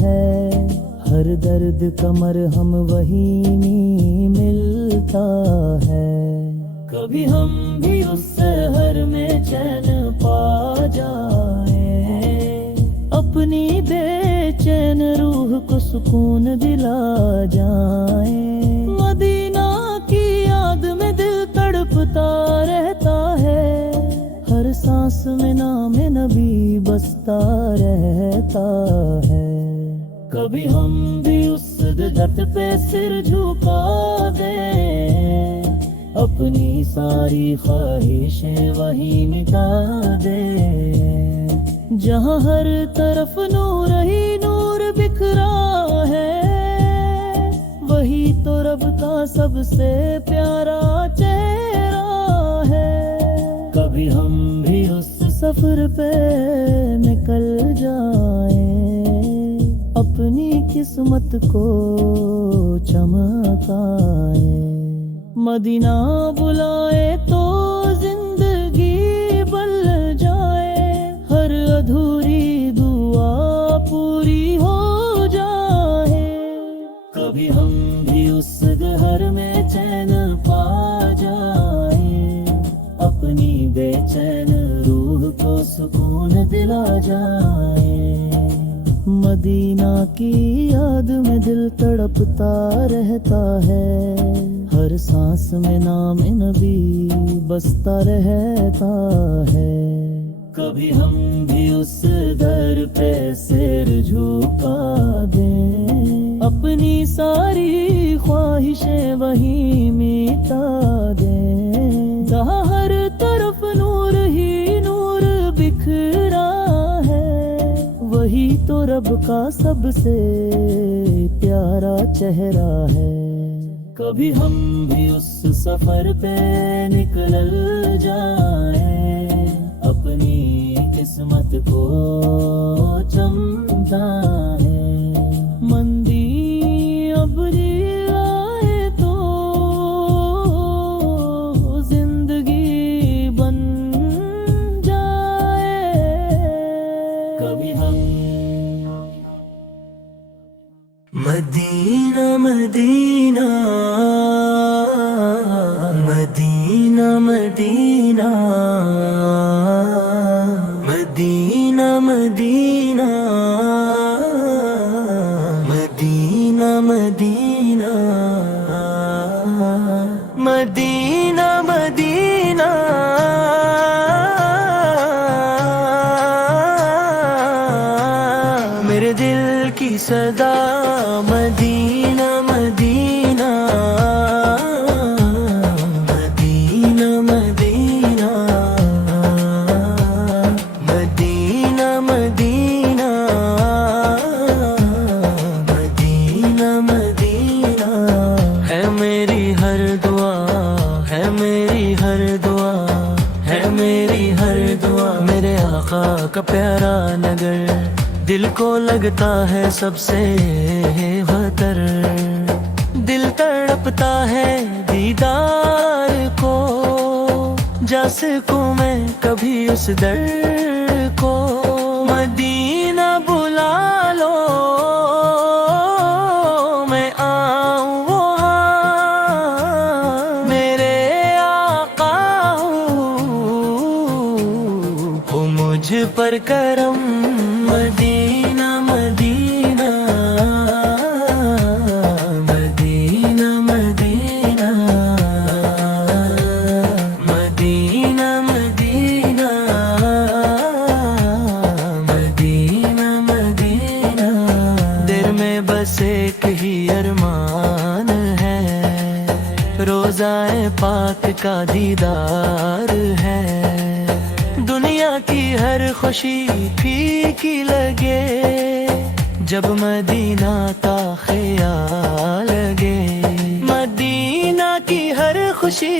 ہے، ہر درد کا مرہم وہیں ملتا ہے۔ کبھی ہم بھی اس سحر میں چین پا جائیں، اپنی بے چین روح کو سکون دلا جائیں۔ مدینہ کی یاد میں دل تڑپتا رہتا ہے، ہر سانس میں نام نبی بستا رہتا ہے۔ کبھی ہم بھی اس درد پہ سر جھکا دیں، اپنی ساری خواہشیں وہی مٹا دیں، جہاں ہر طرف نور ہی نور بکھرا ہے، وہی تو رب کا سب سے پیارا چہرہ ہے۔ کبھی ہم بھی اس سفر پہ نکل جائیں، اپنی قسمت کو چمکائیں۔ مدینہ بلائے تو زندگی بل جائے، ہر ادھوری دعا پوری ہو جائے۔ کبھی ہم بھی اس گھر میں چین پا جائیں، اپنی بے چین روح کو سکون دلا جائیں۔ مدینہ کی یاد میں دل تڑپتا رہتا ہے، ہر سانس میں نام نبی بستا رہتا ہے۔ کبھی ہم بھی اس در پہ سر جھکا دیں، اپنی ساری خواہشیں وہیں مٹا دیں، جہاں ہر طرف نور ہی نور بکھرا ہے، وہی تو رب کا سب سے پیارا چہرہ ہے۔ کبھی ہم بھی اس سفر پہ نکل جائیں، اپنی قسمت کو چمکائیں۔ مندی ابری آئے تو زندگی بن جائے۔ کبھی ہم مدینہ مدینہ مدینہ مدینہ مدینہ مدینہ مدینہ مدینہ مدینہ مدینہ میرے دل کی صدا مدینہ مدینہ مدینہ مدینہ مدینہ مدینہ مدینہ مدینہ ہے میری ہر دعا، ہے میری ہر دعا، ہے میری ہر دعا، میرے آقا کا پیارا نگر دل کو لگتا ہے سب سے بہتر، دل تڑپتا ہے دیدار کو، جا سکوں میں کبھی اس در کو۔ مدینہ بلا لو میں آؤں وہاں، میرے آقا ہو مجھ پر کرم۔ مدینہ مدینہ مدینہ مدینہ مدینہ مدینہ مدینہ مدینہ دل میں بس ایک ہی ارمان ہے، روضہ پاک کا دیدار ہے، دنیا کی ہر خوشی پھیکی لگے جب مدینہ کا خیال لگے، مدینہ کی ہر خوشی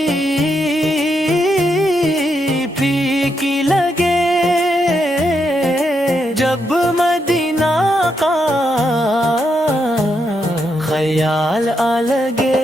پھیکی لگے جب مدینہ کا خیال آ لگے۔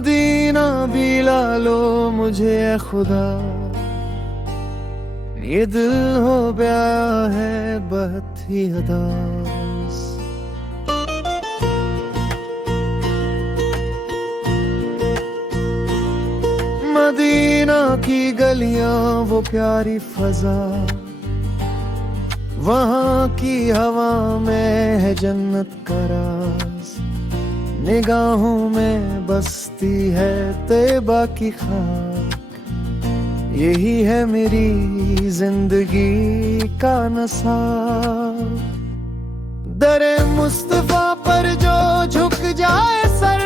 मदीना भी ला लो मुझे ए खुदा, ये दिल हो गया है बहुत ही उदास। मदीना की गलियां वो प्यारी फजा, वहाँ की हवा में है जन्नत का राज। निगाहों में बसती है तैबा की खाक, यही है मेरी जिंदगी का नसाब। दरे मुस्तफा पर जो झुक जाए सर,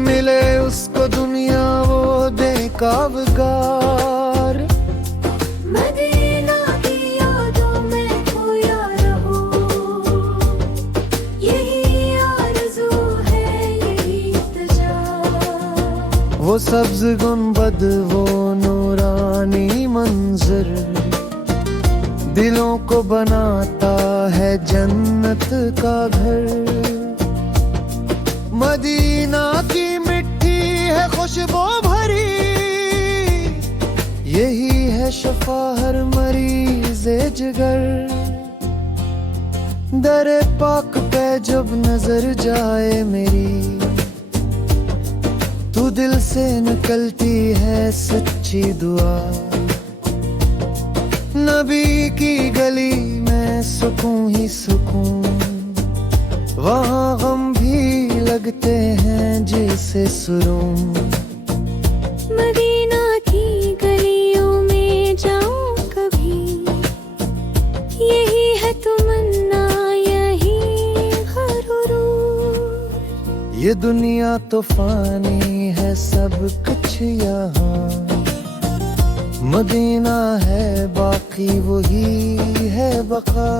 मिले उसको दुनिया वो दे काबगार। मदीना की यादों में खोया रहो, यही आरज़ू है, यही इल्तिजा। वो सब्ज गुंबद वो नूरानी मंजर, दिलों को बनाता है जन्नत का घर। मदीना की मिट्टी है खुशबू भरी, यही है शफा हर मरीज़े जिगर। दरे पाक पे जब नजर जाए मेरी, तू दिल से निकलती है सच्ची दुआ। नबी की गली में सुकून ही सुकून, वहाँ गम भी लगते हैं जैसे सुरूं। मदीना की गलियों में जाऊं कभी, यही है तमन्ना, यही गुरूर। ये दुनिया तो फानी है सब कुछ यहाँ, मदीना है बाकी वही है बका।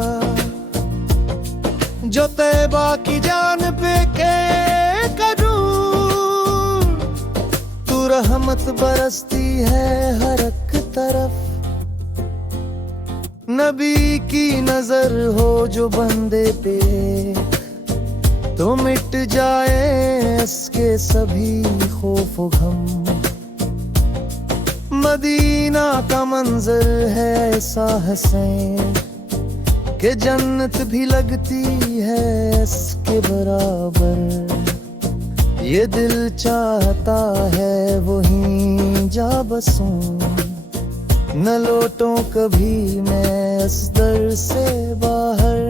जो तैबा की जान पे के करूं, तू रहमत बरसती है हर एक तरफ। नबी की नजर हो जो बंदे पे, तो मिट जाए इसके सभी खौफ गम। मदीना का मंजर है ऐसा हसीन कि जन्नत भी लगती है इसके बराबर। ये दिल चाहता है वहीं जा बसूं, न लौटूं कभी मैं इस दर से बाहर।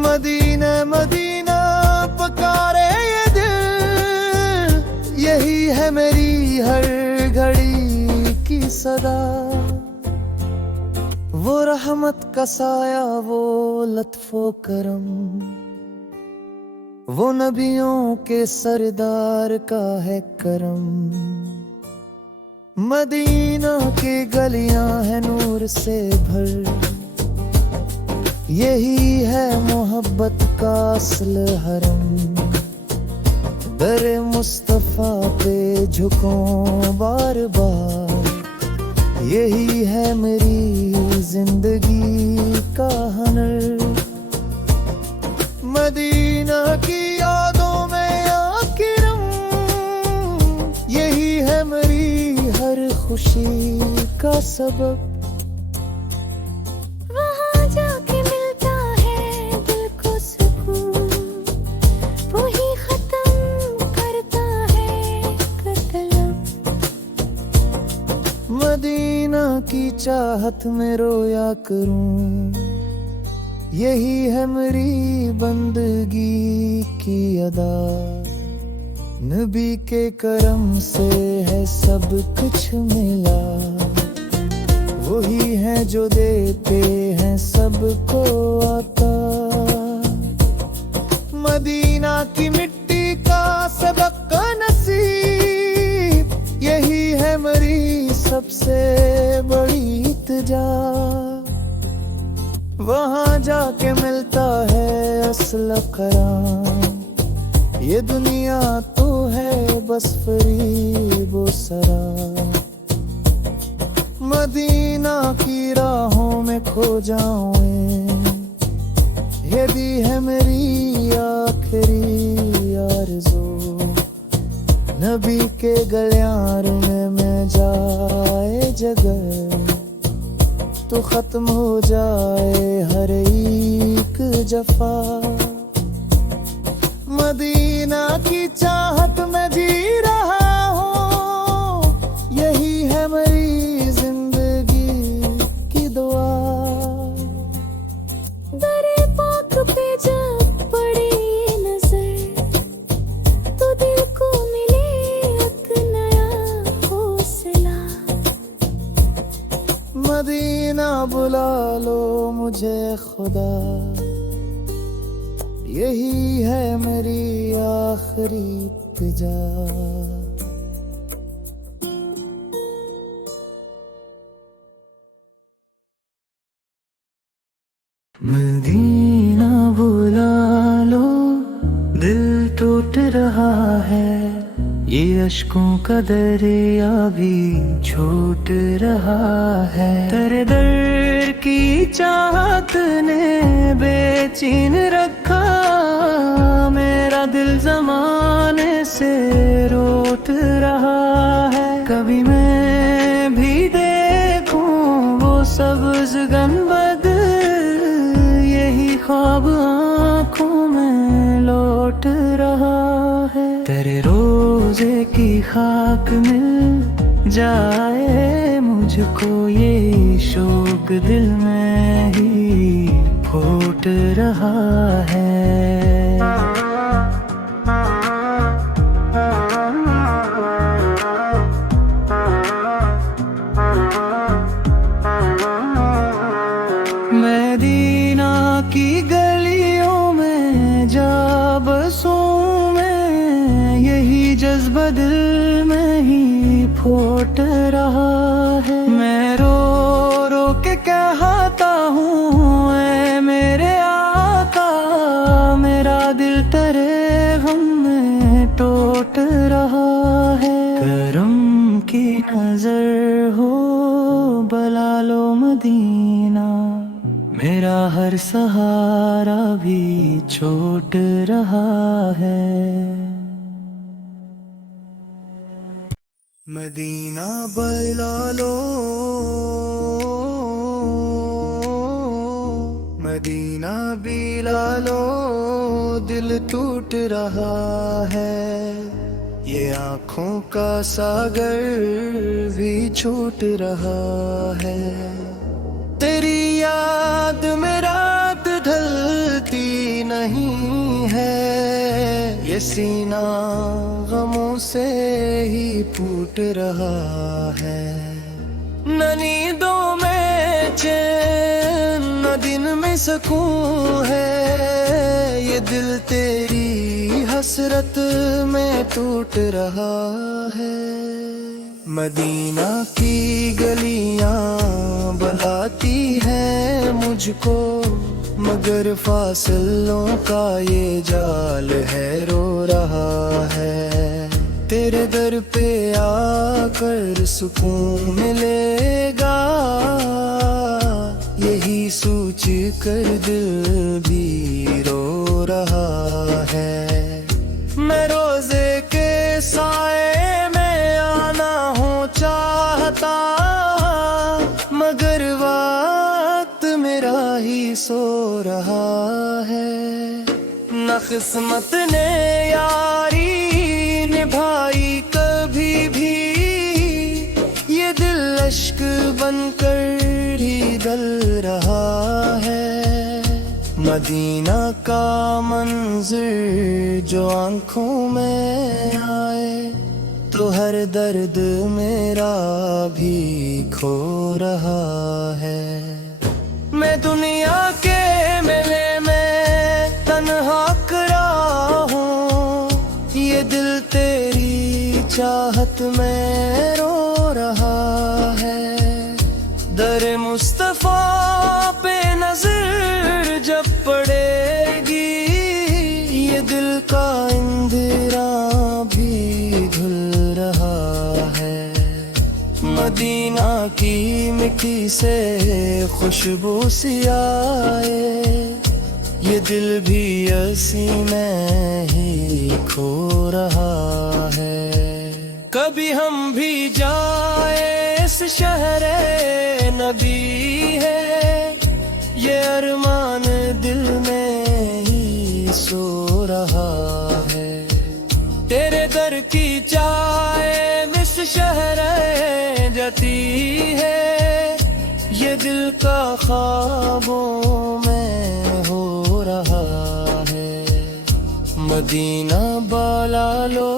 मदीना मदीना पुकारे ये दिल, यही है मेरी हर घड़ी की सदा। वो रहमत का साया वो लत्फो करम, वो नबियों के सरदार का है करम। मदीना की गलियां हैं नूर से भर, यही है मोहब्बत का असल हरम। दरे मुस्तफा पे झुकों बार बार, यही है मेरी जिंदगी का हनर। मदीना की यादों में आके रम, यही है मेरी हर खुशी का सबब। वहाँ जाके मिलता है दिल को सुकून, वही खत्म करता है कतलब। मदीना की चाहत में रोया करूं, यही है मेरी बंदगी की अदा। नबी के करम से है सब कुछ मिला, वही है जो देते हैं सबको आता। मदीना की मिट्टी का सबक नसीब, यही है मेरी सबसे बड़ी इल्तिजा। वहाँ जाके मिलता है असल कराम, ये दुनिया तो है बस फरीबो सरा। मदीना की राहों में खो जाऊं, ये भी है मेरी आखिरी यार। तो खत्म हो जाए हर एक जफा। मदीना की चाहत में जी रहा हूँ, यही है मेरी जिंदगी की दुआ। दरे पाक पे जब पड़े ये नजर, तो दिल को मिले एक नया हौसला। मदीना बुला लो मुझे खुदा, यही है मेरी आखिरी इल्तिजा। मदीना बुला लो, दिल टूट रहा है, ये अश्कों का दरिया भी छूट रहा है। तेरे दर की चाहत ने बेचैन रखा, मेरा दिल जमाने से रोट रहा है। कभी मैं भी देखूं वो सब्ज़ गंबद, यही ख्वाब आँखों में लौट रहा है। तेरे रोज़े की खाक मिल जाए मुझको, ये शौक दिल में ही फूट रहा है। मदीना की गलियों में जा बसूं मैं, यही जज्बा दिल में ही फूट रहा है। मैं रो रो के कहता हूँ ऐ मेरे आका, मेरा दिल तेरे गम में टूट रहा है। करम की नजर हो बुला लो मदीना, मेरा हर सहारा भी छूट रहा है। मदीना बुला लो, मदीना बुला लो, दिल टूट रहा है। ये आँखों का सागर भी छूट रहा है। तेरी याद में रात ढलती नहीं है, ये सीना गमों से ही फूट रहा है। न नींदों में चैन न दिन में सुकून है, ये दिल तेरी हसरत में टूट रहा है। मदीना की गलियां बुलाती हैं मुझको, मगर फासलों का ये जाल है रो रहा है। तेरे दर पे आकर सुकून मिलेगा, यही सोच कर दिल भी रो रहा है। मैं रोजे के साए में आना हो चाहता, मगर वक्त मेरा ही सो रहा है। न किस्मत ने यारी निभाई कभी भी, ये दिल अश्क बनकर ही गल रहा है। मदीना का मंज़र जो आँखों में आए, तो हर दर्द मेरा भी खो रहा है। मैं दुनिया के मेले में तन्हा खड़ा हूँ, ये दिल तेरी चाहत में रो रहा है। दर मुस्तफा पे नजर जब पड़ेगी, ये दिल का इंदिरा भी धुल रहा है। मदीना की मिट्टी से खुशबू सी आए, ये दिल भी ऐसी में ही खो रहा है। कभी हम भी जाए इस शहरे अभी है, ये अरमान दिल में ही सो रहा है। तेरे दर की चाय मिस शहर जती है, ये दिल का ख्वाबों में हो रहा है। मदीना बाला लो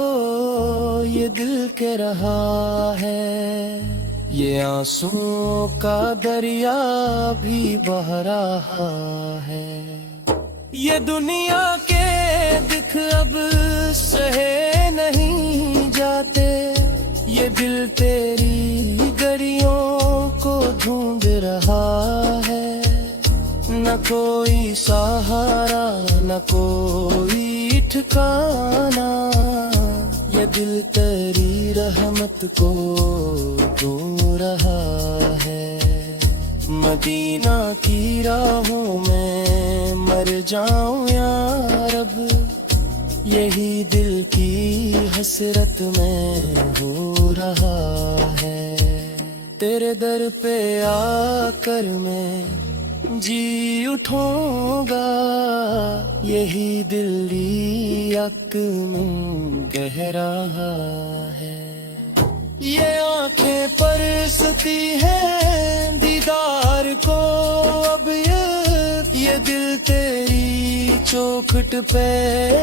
ये दिल के रहा है, ये आंसुओं का दरिया भी बह रहा है। ये दुनिया के दुख अब सहे नहीं जाते, ये दिल तेरी गलियों को ढूंढ रहा है। न कोई सहारा न कोई ठिकाना, ये दिल तेरी रहमत को ढूंढ रहा है। मदीना की राहों में मर जाऊं या रब, यही दिल की हसरत में हो रहा है। तेरे दर पे आकर मैं जी उठूंगा, यही दिली अक में कह रहा है। ये आंखें परसती हैं दीदार को अब, ये दिल तेरी चौखट पे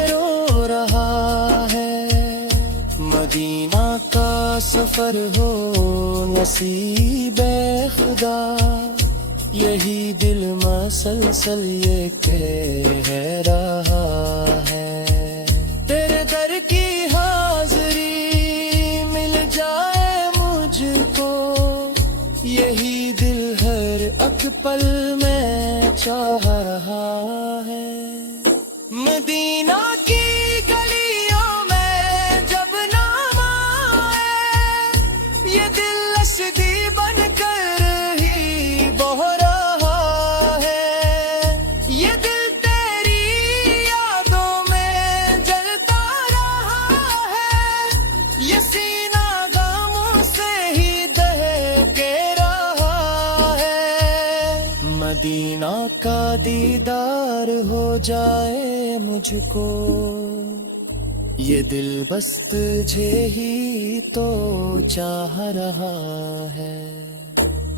रो रहा है। मदीना का सफर हो नसीब खुदा, यही दिल मसलसल ये कह रहा है। तेरे दर की हाज़री मिल जाए मुझको, यही दिल हर अक पल में चाह रहा है। मदीना की गलियों में जब नाम आए, ये दिल असदी बनकर ही बह रहा है। ये दिल तेरी यादों में जलता रहा है, ये सीना गमों से ही दहके रहा है। मदीना का दीदार हो जाए मुझको, ये दिल बस तुझे ही तो चाह रहा है।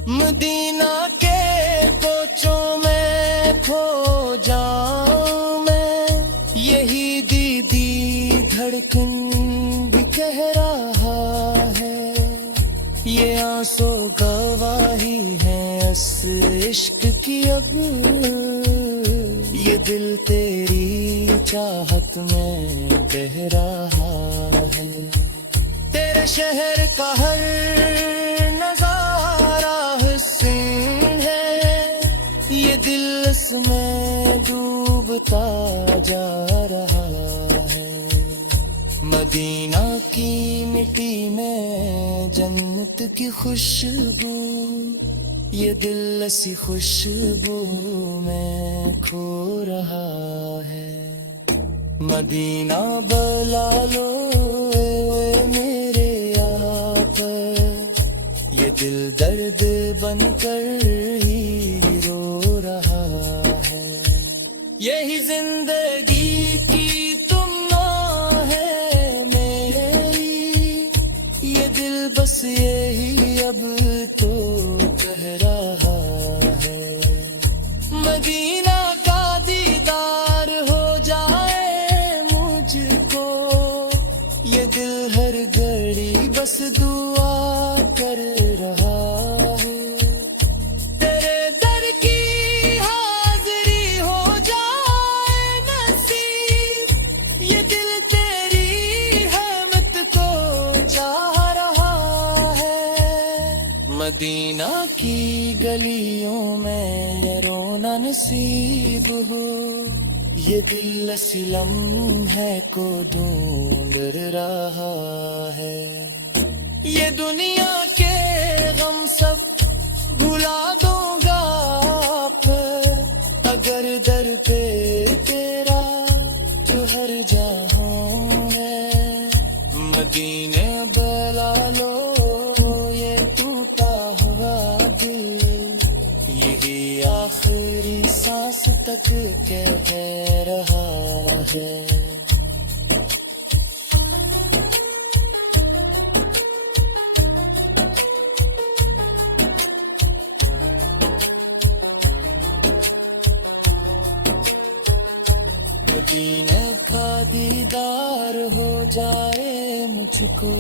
मदीना के कोचों में खो जाऊं मैं, यही दीदी धड़कन भी कह रहा है। ये आंसू गवाही है इस इश्क की अब, ये दिल तेरी चाहत में बह रहा है। तेरे शहर का हर नजारा हसीन है, ये दिल इसमें डूबता जा रहा है। मदीना की मिट्टी में जन्नत की खुशबू, ये दिल ऐसी खुशबू में खो रहा है। मदीना बुला लो मेरे आप, ये दिल दर्द बनकर ही रो रहा है। यही जिंदगी की तुम है मेरी, ये दिल बस यही अब तो कह रहा है। मदीना का दीदार हो जाए मुझको, ये दिल हर घड़ी बस दुआ कर रहा है। तेरे दर की हाज़री हो जाए नसीब, ये दिल तेरी रहमत को चाह रहा है। मदीना की गलियों में रोना नसीब हो, ये दिल ऐसी लम्हे को ढूंढ रहा है। ये दुनिया के गम सब भुला दूंगा आप, अगर दर पे तेरा जो हर जहां है। मदीने बुला लो ये टूटा हुआ दिल, के दे रहा है। मदीने का दीदार हो जाए मुझको,